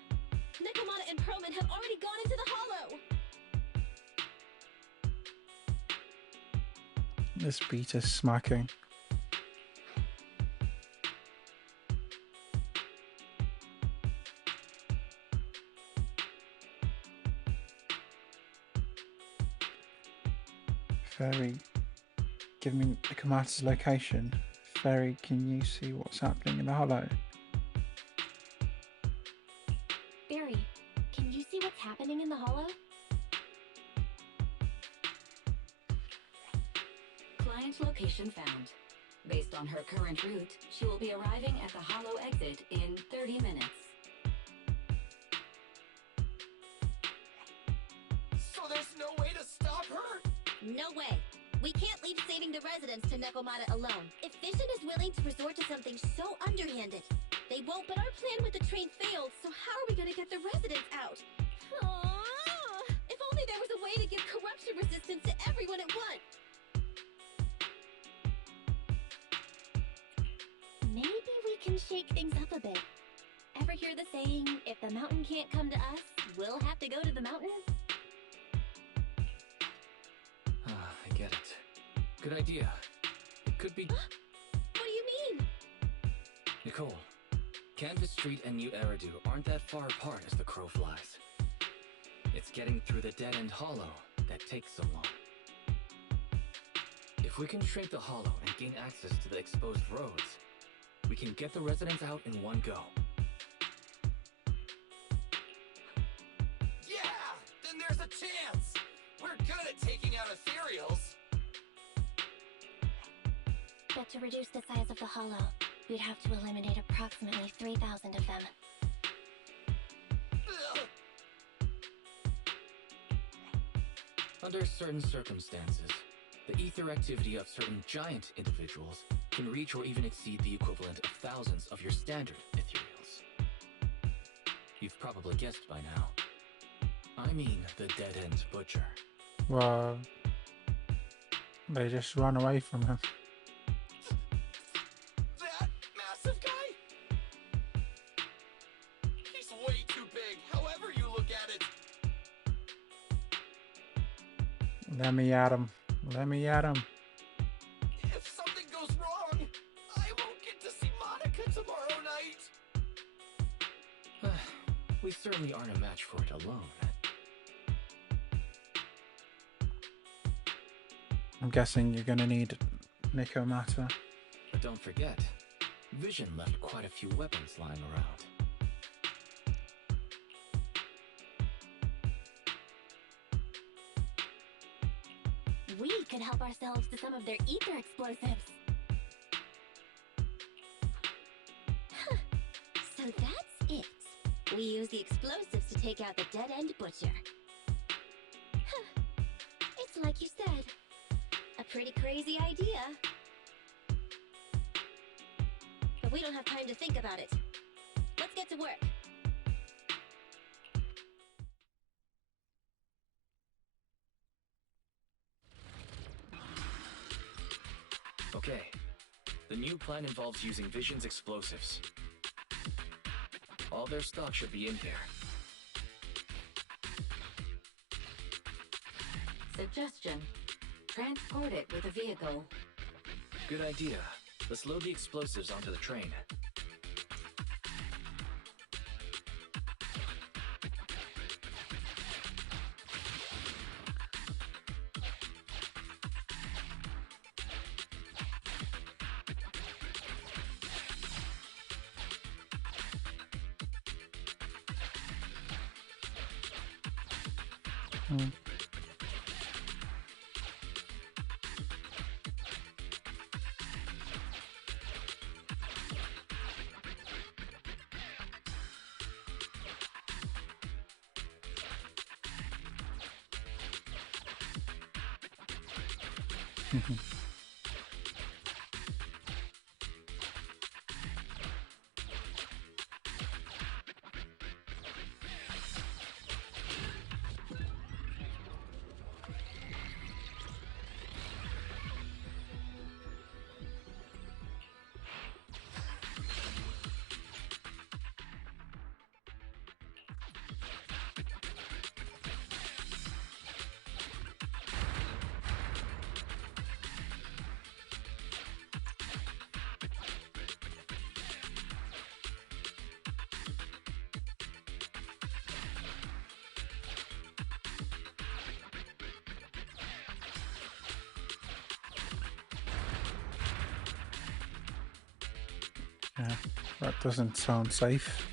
Nakamata and Perlman have already gone into the Hollow! This beat is smacking. Fairy, give me Nakamata's location. Fairy, can you see what's happening in the Hollow? Barry, can you see what's happening in the Hollow? Client location found. Based on her current route, she will be arriving at the Hollow exit in 30 minutes. So there's no way to stop her? No way! We can't leave saving the residents to Nakamata alone. If Vision is willing to resort to something so underhanded, they won't, but our plan with the train failed, so how are we gonna get the residents out? Aww. If only there was a way to give corruption resistance to everyone at once! Maybe we can shake things up a bit. Ever hear the saying, if the mountain can't come to us, we'll have to go to the mountain? I get it. Good idea. It could be... What do you mean? Nicole, Canvas Street and New Eridu aren't that far apart as the crow flies. It's getting through the dead-end hollow that takes so long. If we can shrink the hollow and gain access to the exposed roads, we can get the residents out in one go. Yeah! Then there's a chance! We're good at taking out ethereals! But to reduce the size of the Hollow, we'd have to eliminate approximately 3,000 of them. Ugh. Under certain circumstances, the ether activity of certain giant individuals can reach or even exceed the equivalent of thousands of your standard ethereals. You've probably guessed by now. I mean the dead-end butcher. Wow. They just run away from him. That massive guy? He's way too big, however you look at it. Let me at him. Let me at him. If something goes wrong, I won't get to see Monica tomorrow night. We certainly aren't a match for it alone. I'm guessing you're gonna need Nikomata. But don't forget, Vision left quite a few weapons lying around. We could help ourselves to some of their ether explosives. Huh. So that's it. We use the explosives to take out the dead-end butcher. Huh. It's like you said. A pretty crazy idea. But we don't have time to think about it. Let's get to work. Okay, the new plan involves using Vision's explosives. All their stock should be in here. Suggestion. Transport it with a vehicle. Good idea. Let's load the explosives onto the train. Yeah, that doesn't sound safe.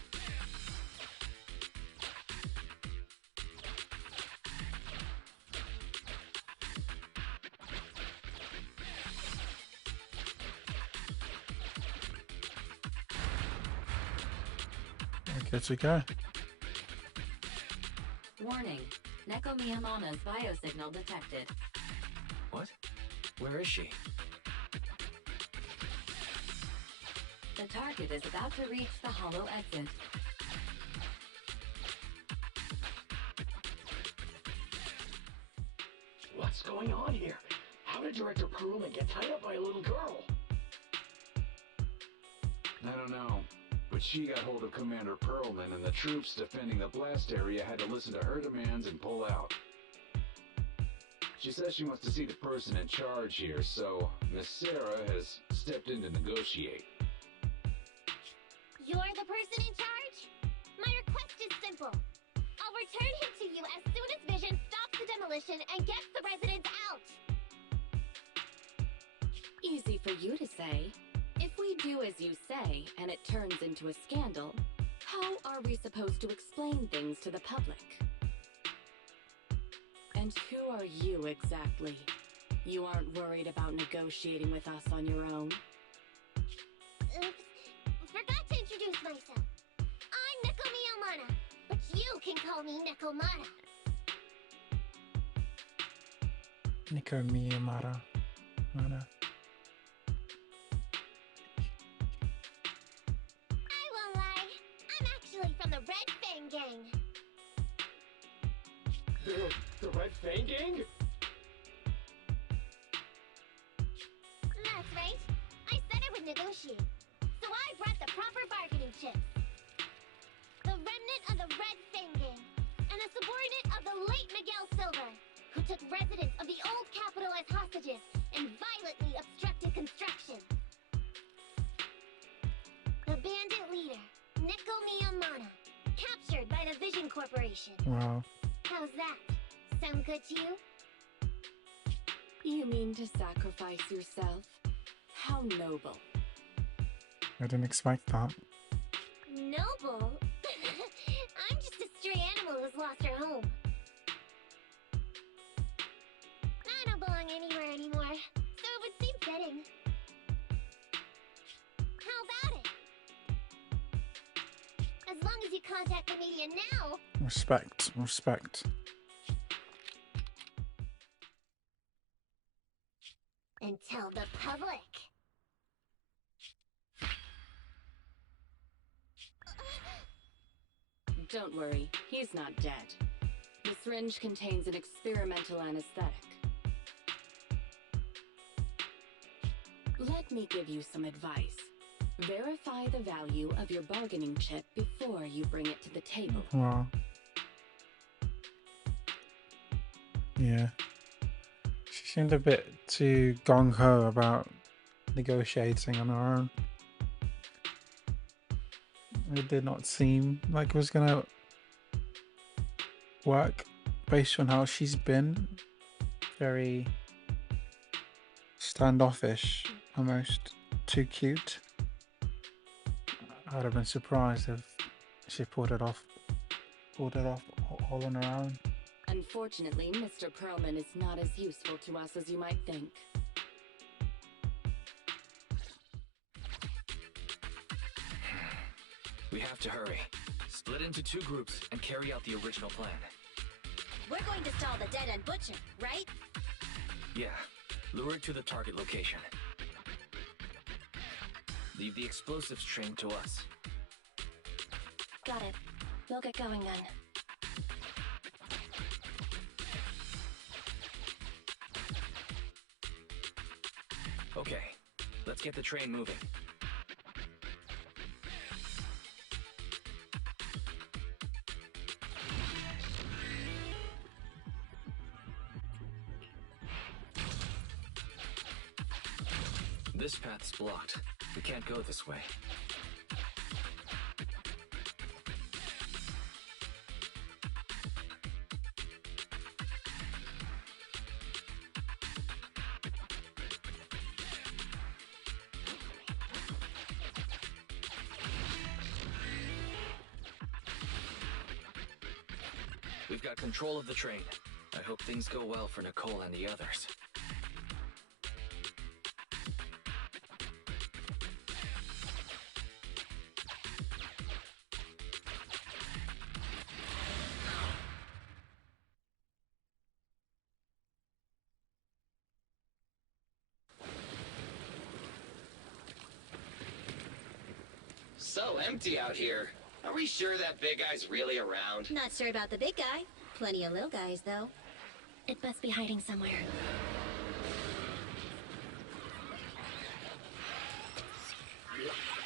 Good to go. Warning. Neko Miyamana's biosignal detected. What? Where is she? The target is about to reach the hollow exit. What's going on here? How did Director Peruma get tied up by a little girl? I don't know, but she got hold of Commander Perlman, and the troops defending the blast area had to listen to her demands and pull out. She says she wants to see the person in charge here, so Miss Sarah has stepped in to negotiate. You're the person in charge? My request is simple. I'll return him to you as soon as Vision stops the demolition and gets the residents out. Easy for you to say. If we do as you say, and it turns into a scandal, how are we supposed to explain things to the public? And who are you exactly? You aren't worried about negotiating with us on your own? Oops. Forgot to introduce myself. I'm Neko Miyamana, but you can call me Nekomata. Nico Miyamara. I won't lie. I'm actually from the Red Fang Gang. The Red Fang Gang? can negotiate. So I brought the proper bargaining chips. The remnant of the Red Fang Gang, and a subordinate of the late Miguel Silver, who took residents of the old capital as hostages and violently obstructed construction. The bandit leader, Nico Miyamana, captured by the Vision Corporation. Wow. How's that? Sound good to you? You mean to sacrifice yourself? How noble. I didn't expect that. Noble? I'm just a stray animal who's lost her home. I don't belong anywhere anymore, so it would seem fitting. How about it? As long as you contact the media now. Respect, respect. And tell the public. Don't worry, he's not dead. The syringe contains an experimental anesthetic. Let me give you some advice. Verify the value of your bargaining chip before you bring it to the table. Wow. Yeah. She seemed a bit too gung-ho about negotiating on her own. It did not seem like it was gonna work based on how she's been. Very standoffish, almost too cute. I'd have been surprised if she pulled it off all on her own. Unfortunately, Mr. Perlman is not as useful to us as you might think. We have to hurry. Split into 2 groups and carry out the original plan. We're going to stall the dead-end butcher, right? Yeah, lure it to the target location. Leave the explosives train to us. Got it. We'll get going then. Okay, let's get the train moving. This path's blocked. We can't go this way. We've got control of the train. I hope things go well for Nicole and the others. So empty out here. Are we sure that big guy's really around? Not sure about the big guy. Plenty of little guys, though. It must be hiding somewhere.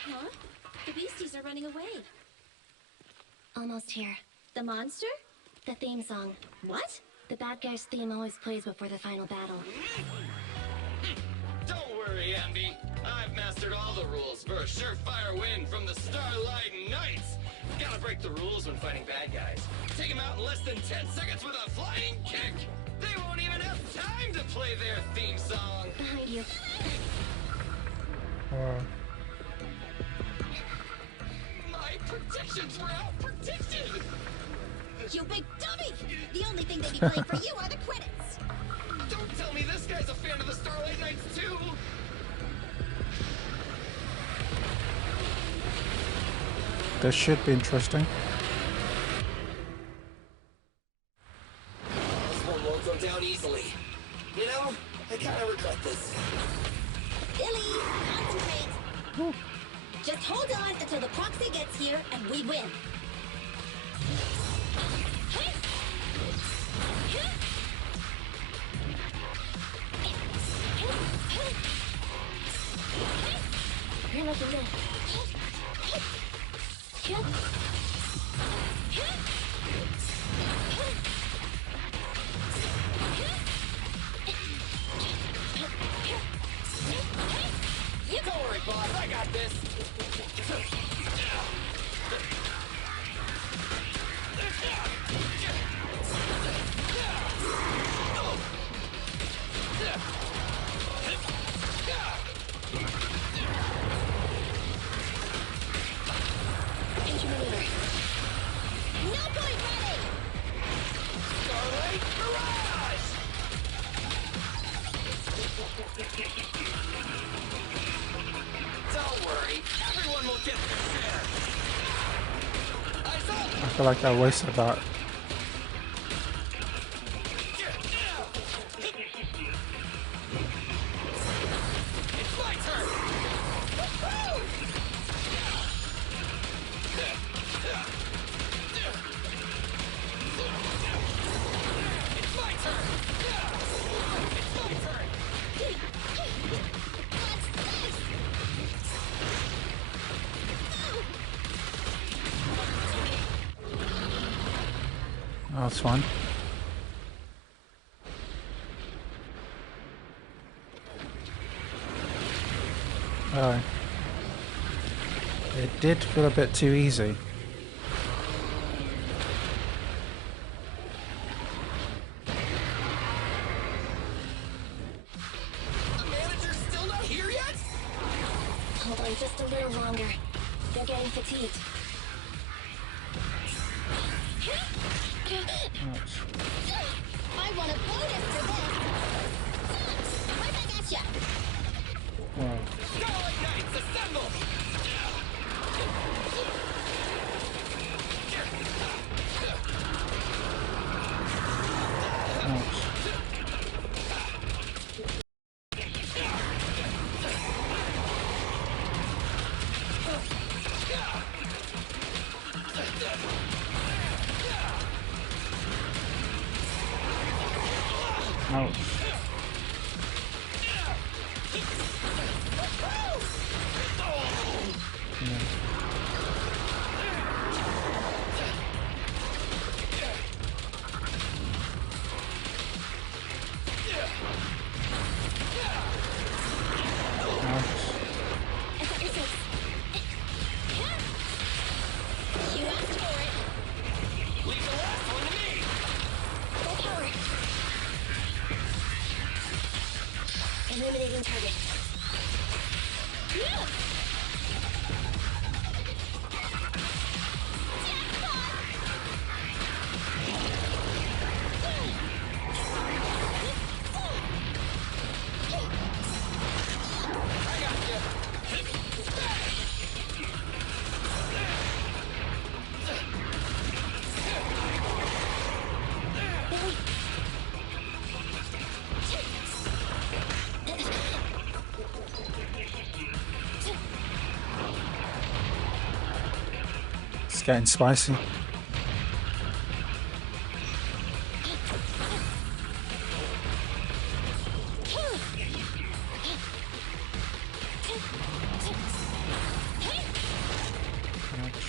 Huh? The beasties are running away. Almost here. The monster? The theme song. What? The bad guy's theme always plays before the final battle. Don't worry, Ambi. I've mastered all the rules for a surefire win from the Starlight Knights. Gotta break the rules when fighting bad guys. Take them out in less than 10 seconds with a flying kick. They won't even have time to play their theme song. Behind you. My predictions were out predicted. You big dummy! The only thing they be playing for you are the credits. Don't tell me this guy's a fan of the Starlight Knights too. This should be interesting. This one won't go down easily. You know, I kind of regret this. Billy, concentrate. Just hold on until the proxy gets here and we win. looking good. Don't worry, boss. I got this. Intermediate. No point ready! Starlight Mirage! Don't worry, everyone will get their share. Eyes up! I feel like I wasted that. It's my turn! Woo-hoo! It's my turn! It's my turn! Oh, that's fun. Oh. It did feel a bit too easy. The manager's still not here yet? Hold on just a little longer. They're getting fatigued. I want a bonus for this! Right back at ya! Wow. Starlight Knights, assemble! Ouch. Ouch. Yeah. Ouch. It's at your six. You asked for it! Leave the last one to me! Full power. Eliminating target. I got you! It's getting spicy. Ouch.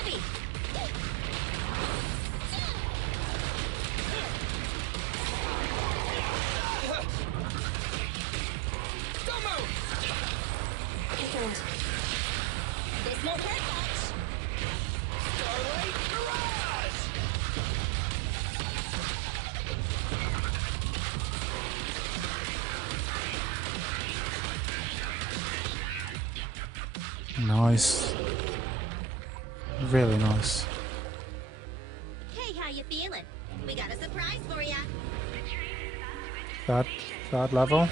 Abby! Don't move! Confirmed. This won't hurt much! Starlight Mirage! Nice. Really nice. Hey, how you feeling? We got a surprise for ya! Third level.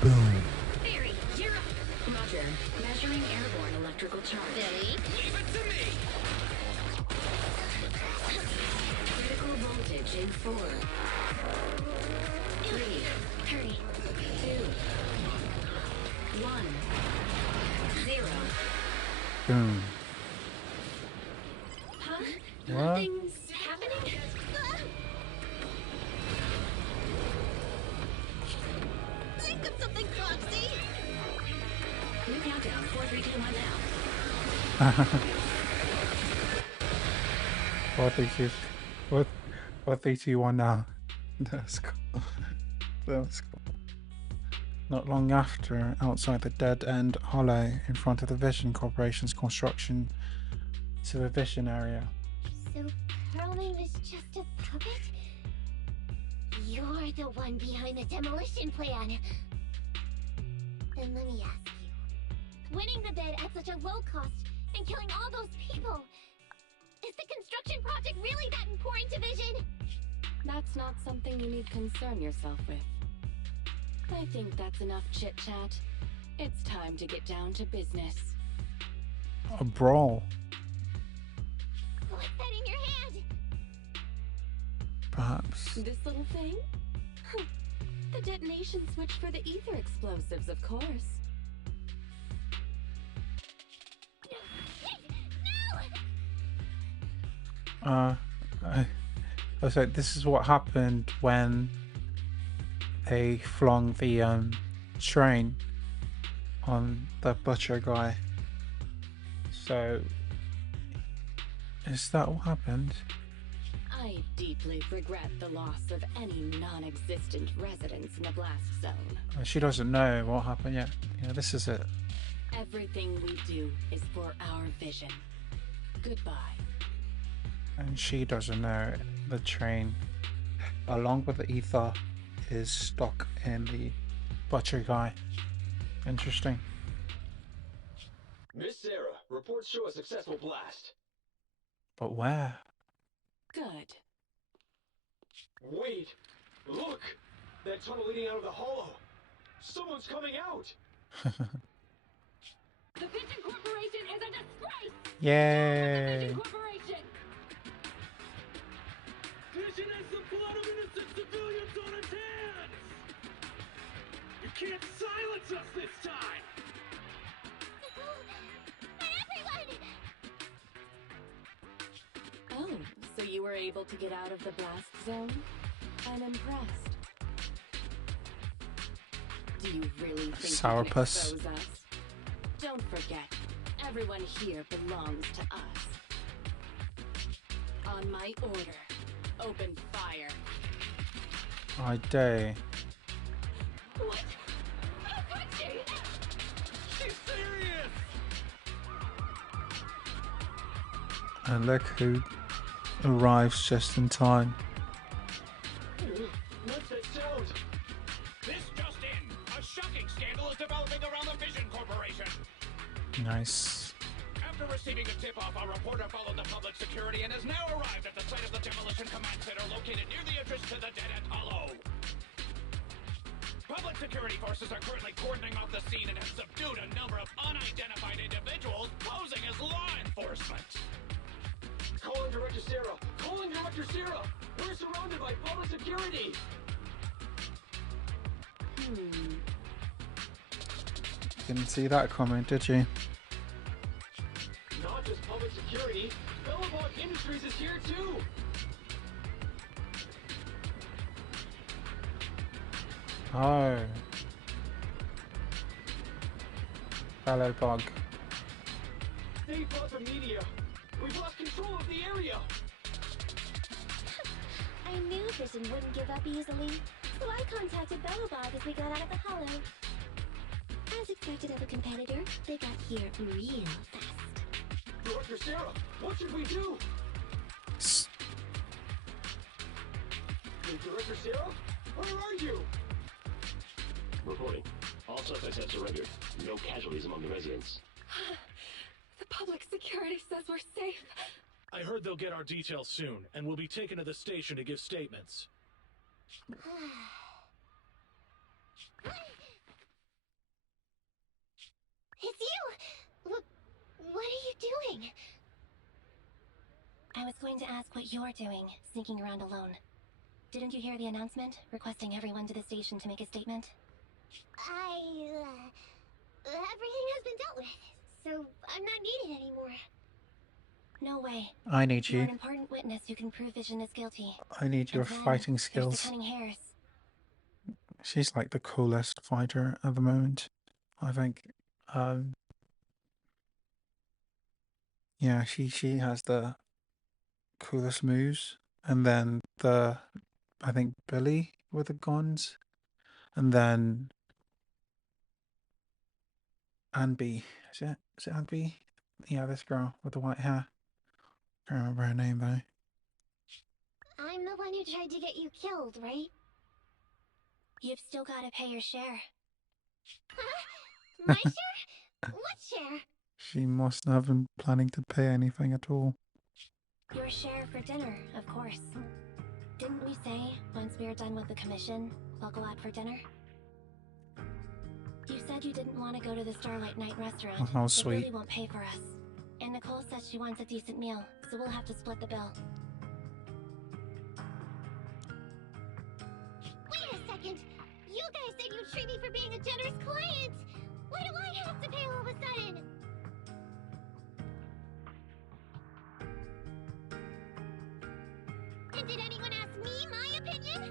Boom. Barry, you're up! Roger. Measuring airborne electrical charge. Billy? Leave it to me! Critical voltage in 4, 3, Hurry. 2, Boom. Huh? What? Nothing's happening? Think of something, Foxy! New countdown, 4, 3, 2, 1 now. 4, 3, 2, 4, 3, 2, 1 now. That's cool. That's cool. Not long after, outside the Dead End Hollow, in front of the Vision Corporation's construction supervision area. So Perlman was just a puppet? You're the one behind the demolition plan. Then let me ask you. Winning the bid at such a low cost and killing all those people, is the construction project really that important to Vision? That's not something you need concern yourself with. I think that's enough chit-chat. It's time to get down to business. A brawl, What's that in your hand? perhaps. This little thing? The detonation switch for the ether explosives, of course. No! I was like, this is what happened when they flung the train on the butcher guy. So, is that what happened? I deeply regret the loss of any non-existent residents in the blast zone. She doesn't know what happened yet. Yeah, this is it. Everything we do is for our vision. Goodbye. And she doesn't know the train, along with the ether, is stuck in the butcher guy. Interesting. Miss Sarah, reports show a successful blast. But where? Good. Wait! Look! That tunnel leading out of the hollow! Someone's coming out! The Vision Corporation is a disgrace! Yay! Vision Corporation! Vision has the blood of innocent civilians on its hands! You can't silence us this time! Oh, so you were able to get out of the blast zone? I'm impressed. Do you really think you can Sourpuss. expose us? Don't forget, everyone here belongs to us. On my order, open fire. I do. What? How could she? She's serious! And look who arrives just in time. What's that sound? This just in! A shocking scandal is developing around the Vision Corporation! Nice. After receiving a tip-off, our reporter followed the public security and has now arrived at the site of the demolition command center located near the entrance to the Dead End Hollow. Public security forces are currently cordoning off the scene and have subdued a number of unidentified individuals posing as law enforcement. Calling Director Sarah! Calling Director Sarah! We're surrounded by public security! Didn't see that coming, did you? Not just public security, Bellabog Industries is here too! Oh. Hello, bug. They brought the media! We've lost control of the area! I knew Vision wouldn't give up easily, so I contacted Bellabog as we got out of the hollow. As expected of a competitor, they got here real fast. Director Sarah, what should we do? Director Sarah? Where are you? Reporting. All suspects have surrendered. No casualties among the residents. The public security says we're safe. I heard they'll get our details soon, and we'll be taken to the station to give statements. It's you! What are you doing? I was going to ask what you're doing, sneaking around alone. Didn't you hear the announcement, requesting everyone to the station to make a statement? Everything has been dealt with. so I'm not needed anymore. No way. I need You're you. an important witness who can prove Vision is guilty. I need your And then fighting there's the skills. cunning Harris. She's like the coolest fighter at the moment, I think. Yeah, she has the coolest moves, and then I think Billy with the guns, and then Anby. Is it Anby? Yeah, this girl with the white hair. Can't remember her name though. I'm the one who tried to get you killed, right? You've still got to pay your share. Huh? My share? What share? She must have been planning to pay anything at all. Your share for dinner, of course. Didn't we say, once we are done with the commission, we'll go out for dinner? You said you didn't want to go to the Starlight Night restaurant, Oh, how but sweet. Billy won't pay for us. And Nicole says she wants a decent meal, so we'll have to split the bill. Wait a second! You guys said you'd treat me for being a generous client! Why do I have to pay all of a sudden? And did anyone ask me my opinion?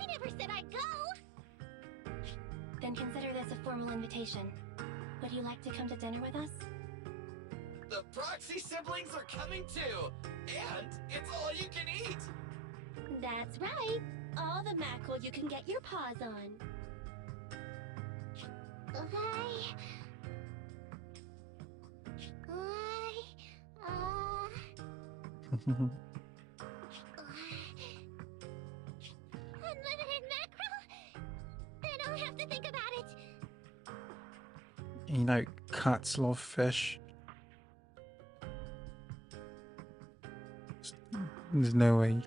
I never said I'd go! Then consider this a formal invitation. Would you like to come to dinner with us? The Proxy siblings are coming too! And it's all you can eat! That's right. All the mackerel you can get your paws on. Unlimited mackerel? Then I'll have to think about it. You know, cats love fish. There's no way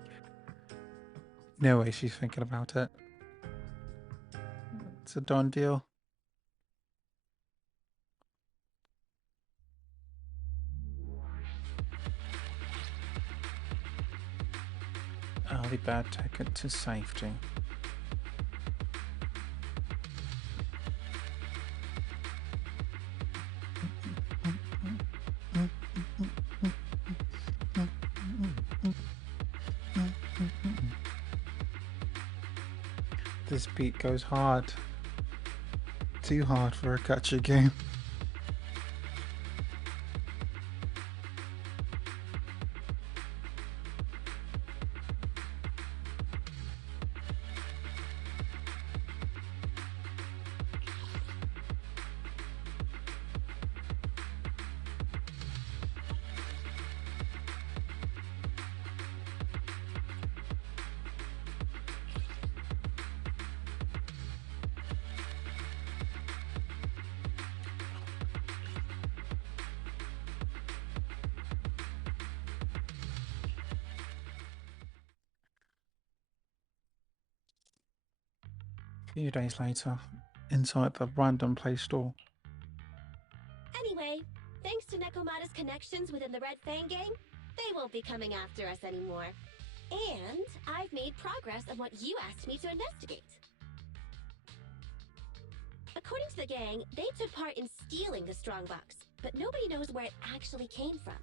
she's thinking about it. It's a done deal. Early bird ticket to safety. This beat goes hard. Too hard for a gacha game. A few days later, inside the random play store. Anyway, thanks to Nekomata's connections within the Red Fang gang, they won't be coming after us anymore. And I've made progress on what you asked me to investigate. According to the gang, they took part in stealing the strongbox, but nobody knows where it actually came from.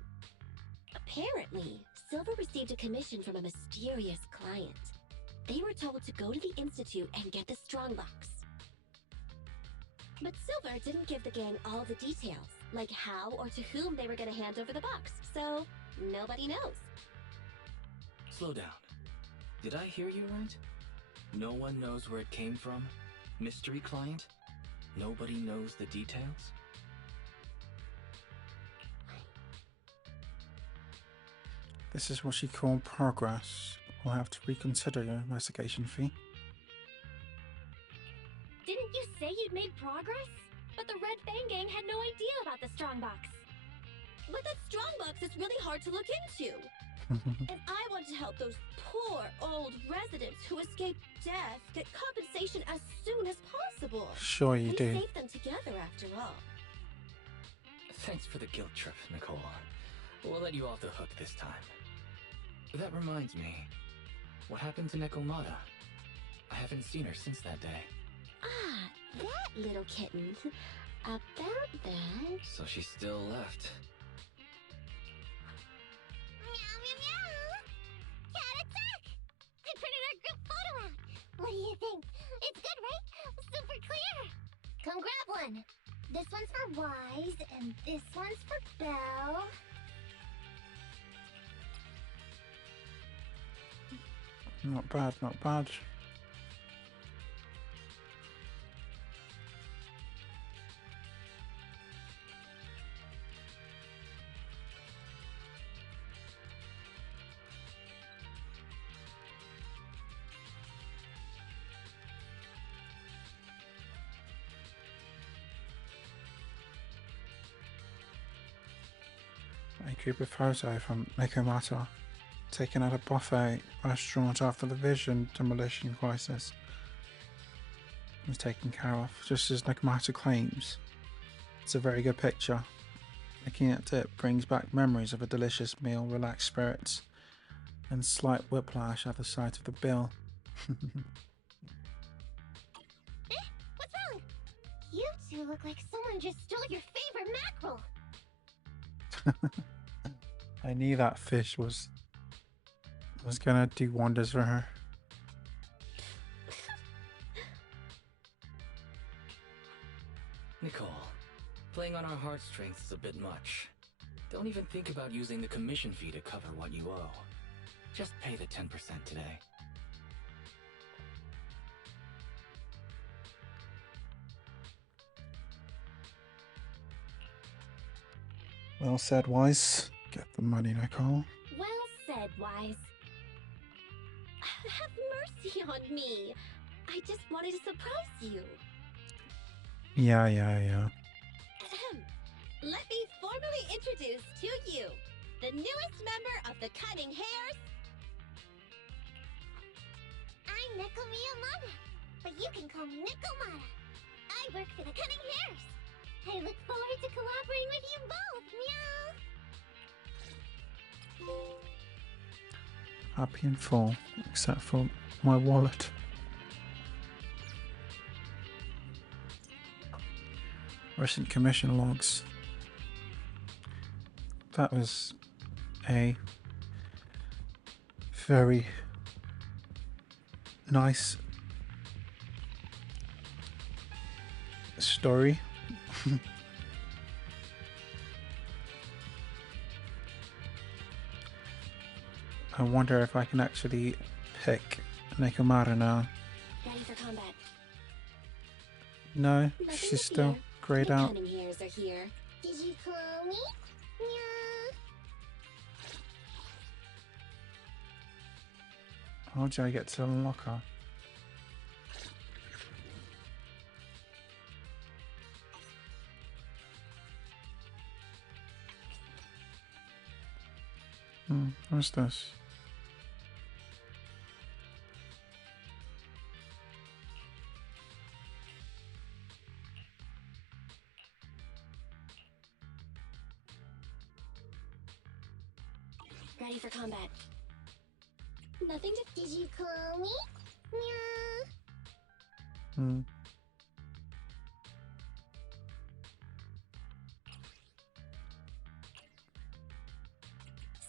Apparently, Silver received a commission from a mysterious client. They were told to go to the Institute and get the strongbox. But Silver didn't give the gang all the details, like how or to whom they were going to hand over the box, so nobody knows. Slow down. Did I hear you right? No one knows where it came from? Mystery client? Nobody knows the details? This is what you call progress. We'll have to reconsider your investigation fee. Didn't you say you'd made progress? But the Red Fang gang had no idea about the strongbox. But that strongbox is really hard to look into. And I want to help those poor old residents who escaped death get compensation as soon as possible. Sure you do. We saved them together after all. Thanks for the guilt trip, Nicole. We'll let you off the hook this time. That reminds me. What happened to Nekomata? I haven't seen her since that day. Ah, that little kitten. About that... So she still left. Meow, meow, meow! Cat attack! I printed our group photo out. What do you think? It's good, right? Super clear! Come grab one. This one's for Wise, and this one's for Belle. Not bad, not bad. A group of photo from Nekomata taken at a buffet restaurant after the Vision demolition crisis was taken care of, just as Nekomata claims. It's a very good picture. Looking at it brings back memories of a delicious meal, relaxed spirits, and slight whiplash at the sight of the bill. What's wrong? You two look like someone just stole your favorite mackerel. I knew that fish was gonna do wonders for her. Nicole, playing on our heartstrings is a bit much. Don't even think about using the commission fee to cover what you owe. Just pay the 10% today. Well said, Wise. Get the money, Nicole. Well said, Wise. Have mercy on me. I just wanted to surprise you. Yeah. Let me formally introduce to you the newest member of the Cunning Hares. I'm Neko Miyamada, but you can call me Nekomata. I work for the Cunning Hares. I look forward to cooperating with you both, meow! Happy and full, except for my wallet. Recent commission logs. That was a very nice story. I wonder if I can actually pick Nekomata now. Ready for combat. No, Nothing she's to still fear. grayed The out. Cunning Hares are here. Did you call me? Meow! How do I get to unlock her? What's this? Ready for combat. Nothing to... Did you call me? Meow!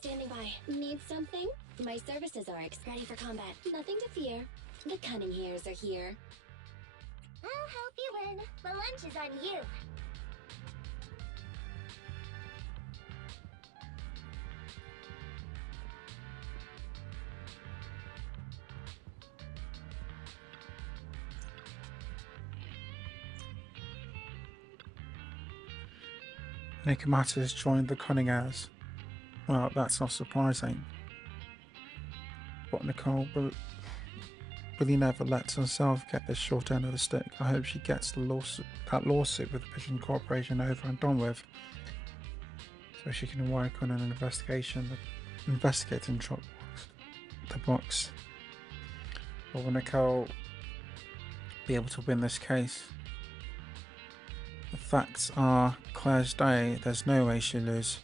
Standing by. Need something? My services are ready for combat. Nothing to fear. The Cunning Hares are here. I'll help you win. The lunch is on you. Nekomata has joined the Cunning Hares. Well, that's not surprising. But Nicole really never lets herself get the short end of the stick. I hope she gets the lawsuit with the Vision Corporation over and done with, so she can work on an investigating the box. But will Nicole be able to win this case? The facts are clear as day. There's no way she'll lose.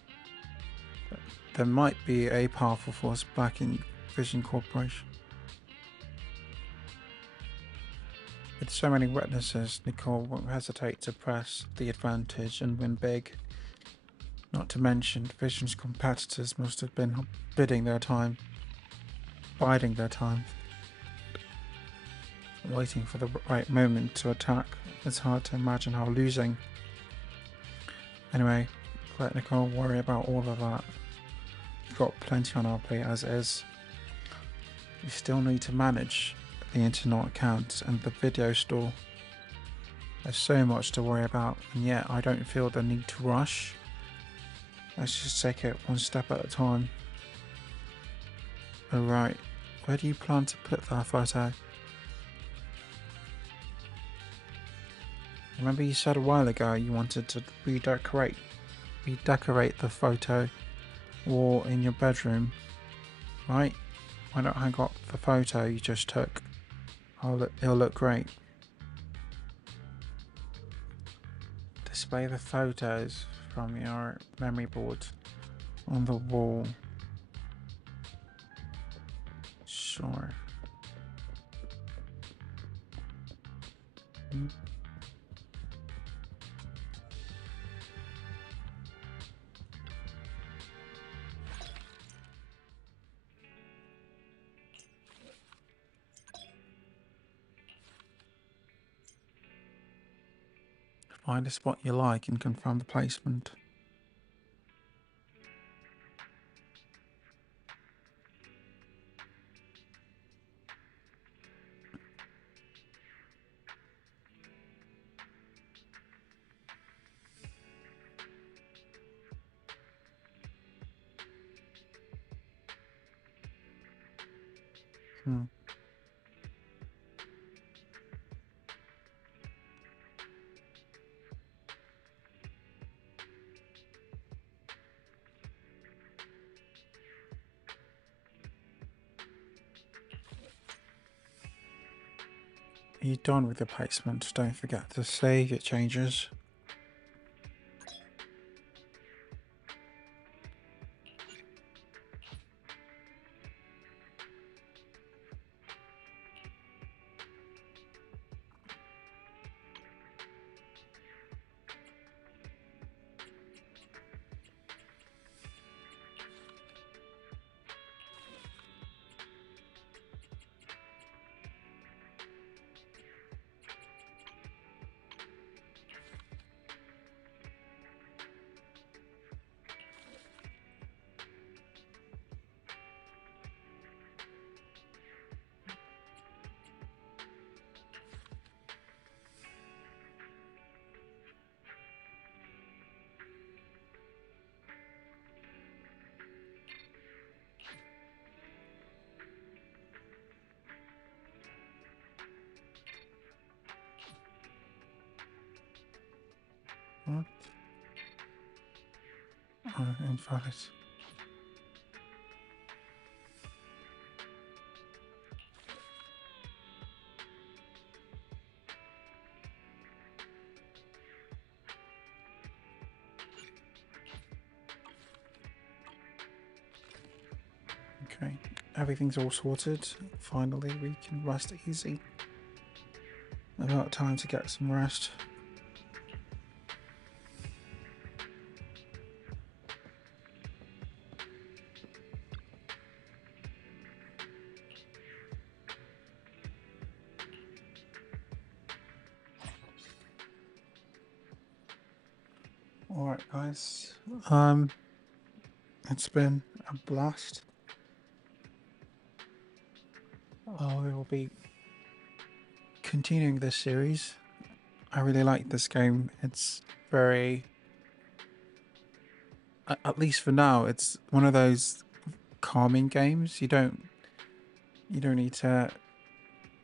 There might be a powerful force backing Vision Corporation. With so many witnesses, Nicole won't hesitate to press the advantage and win big. Not to mention, Vision's competitors must have been biding their time, biding their time, waiting for the right moment to attack. It's hard to imagine how losing. Anyway, let Nicole worry about all of that. We've got plenty on our plate as is. We still need to manage the internet account and the video store. There's so much to worry about, and yet I don't feel the need to rush. Let's just take it one step at a time. Alright, where do you plan to put that photo? Remember you said a while ago you wanted to redecorate the photo wall in your bedroom, right? Why not hang up the photo you just took? It'll look great. Display the photos from your memory board on the wall. Sure. Find a spot you like and confirm the placement. Are you done with the placement? Don't forget to save your changes. What? Oh, invalid. Okay, everything's all sorted. Finally, we can rest easy. About time to get some rest. Alright guys, it's been a blast. We will be continuing this series. I really like this game. It's very, at least for now, it's one of those calming games. You don't need to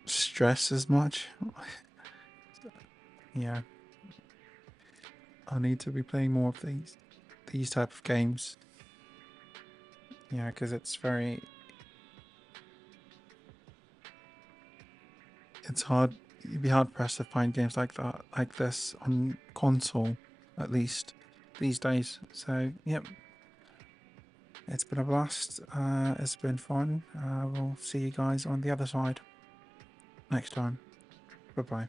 stress as much. Yeah. I need to be playing more of these type of games. Yeah, because it's hard. You'd be hard pressed to find games like this on console, at least these days. So, yep. It's been a blast. It's been fun. We'll see you guys on the other side next time. Bye-bye.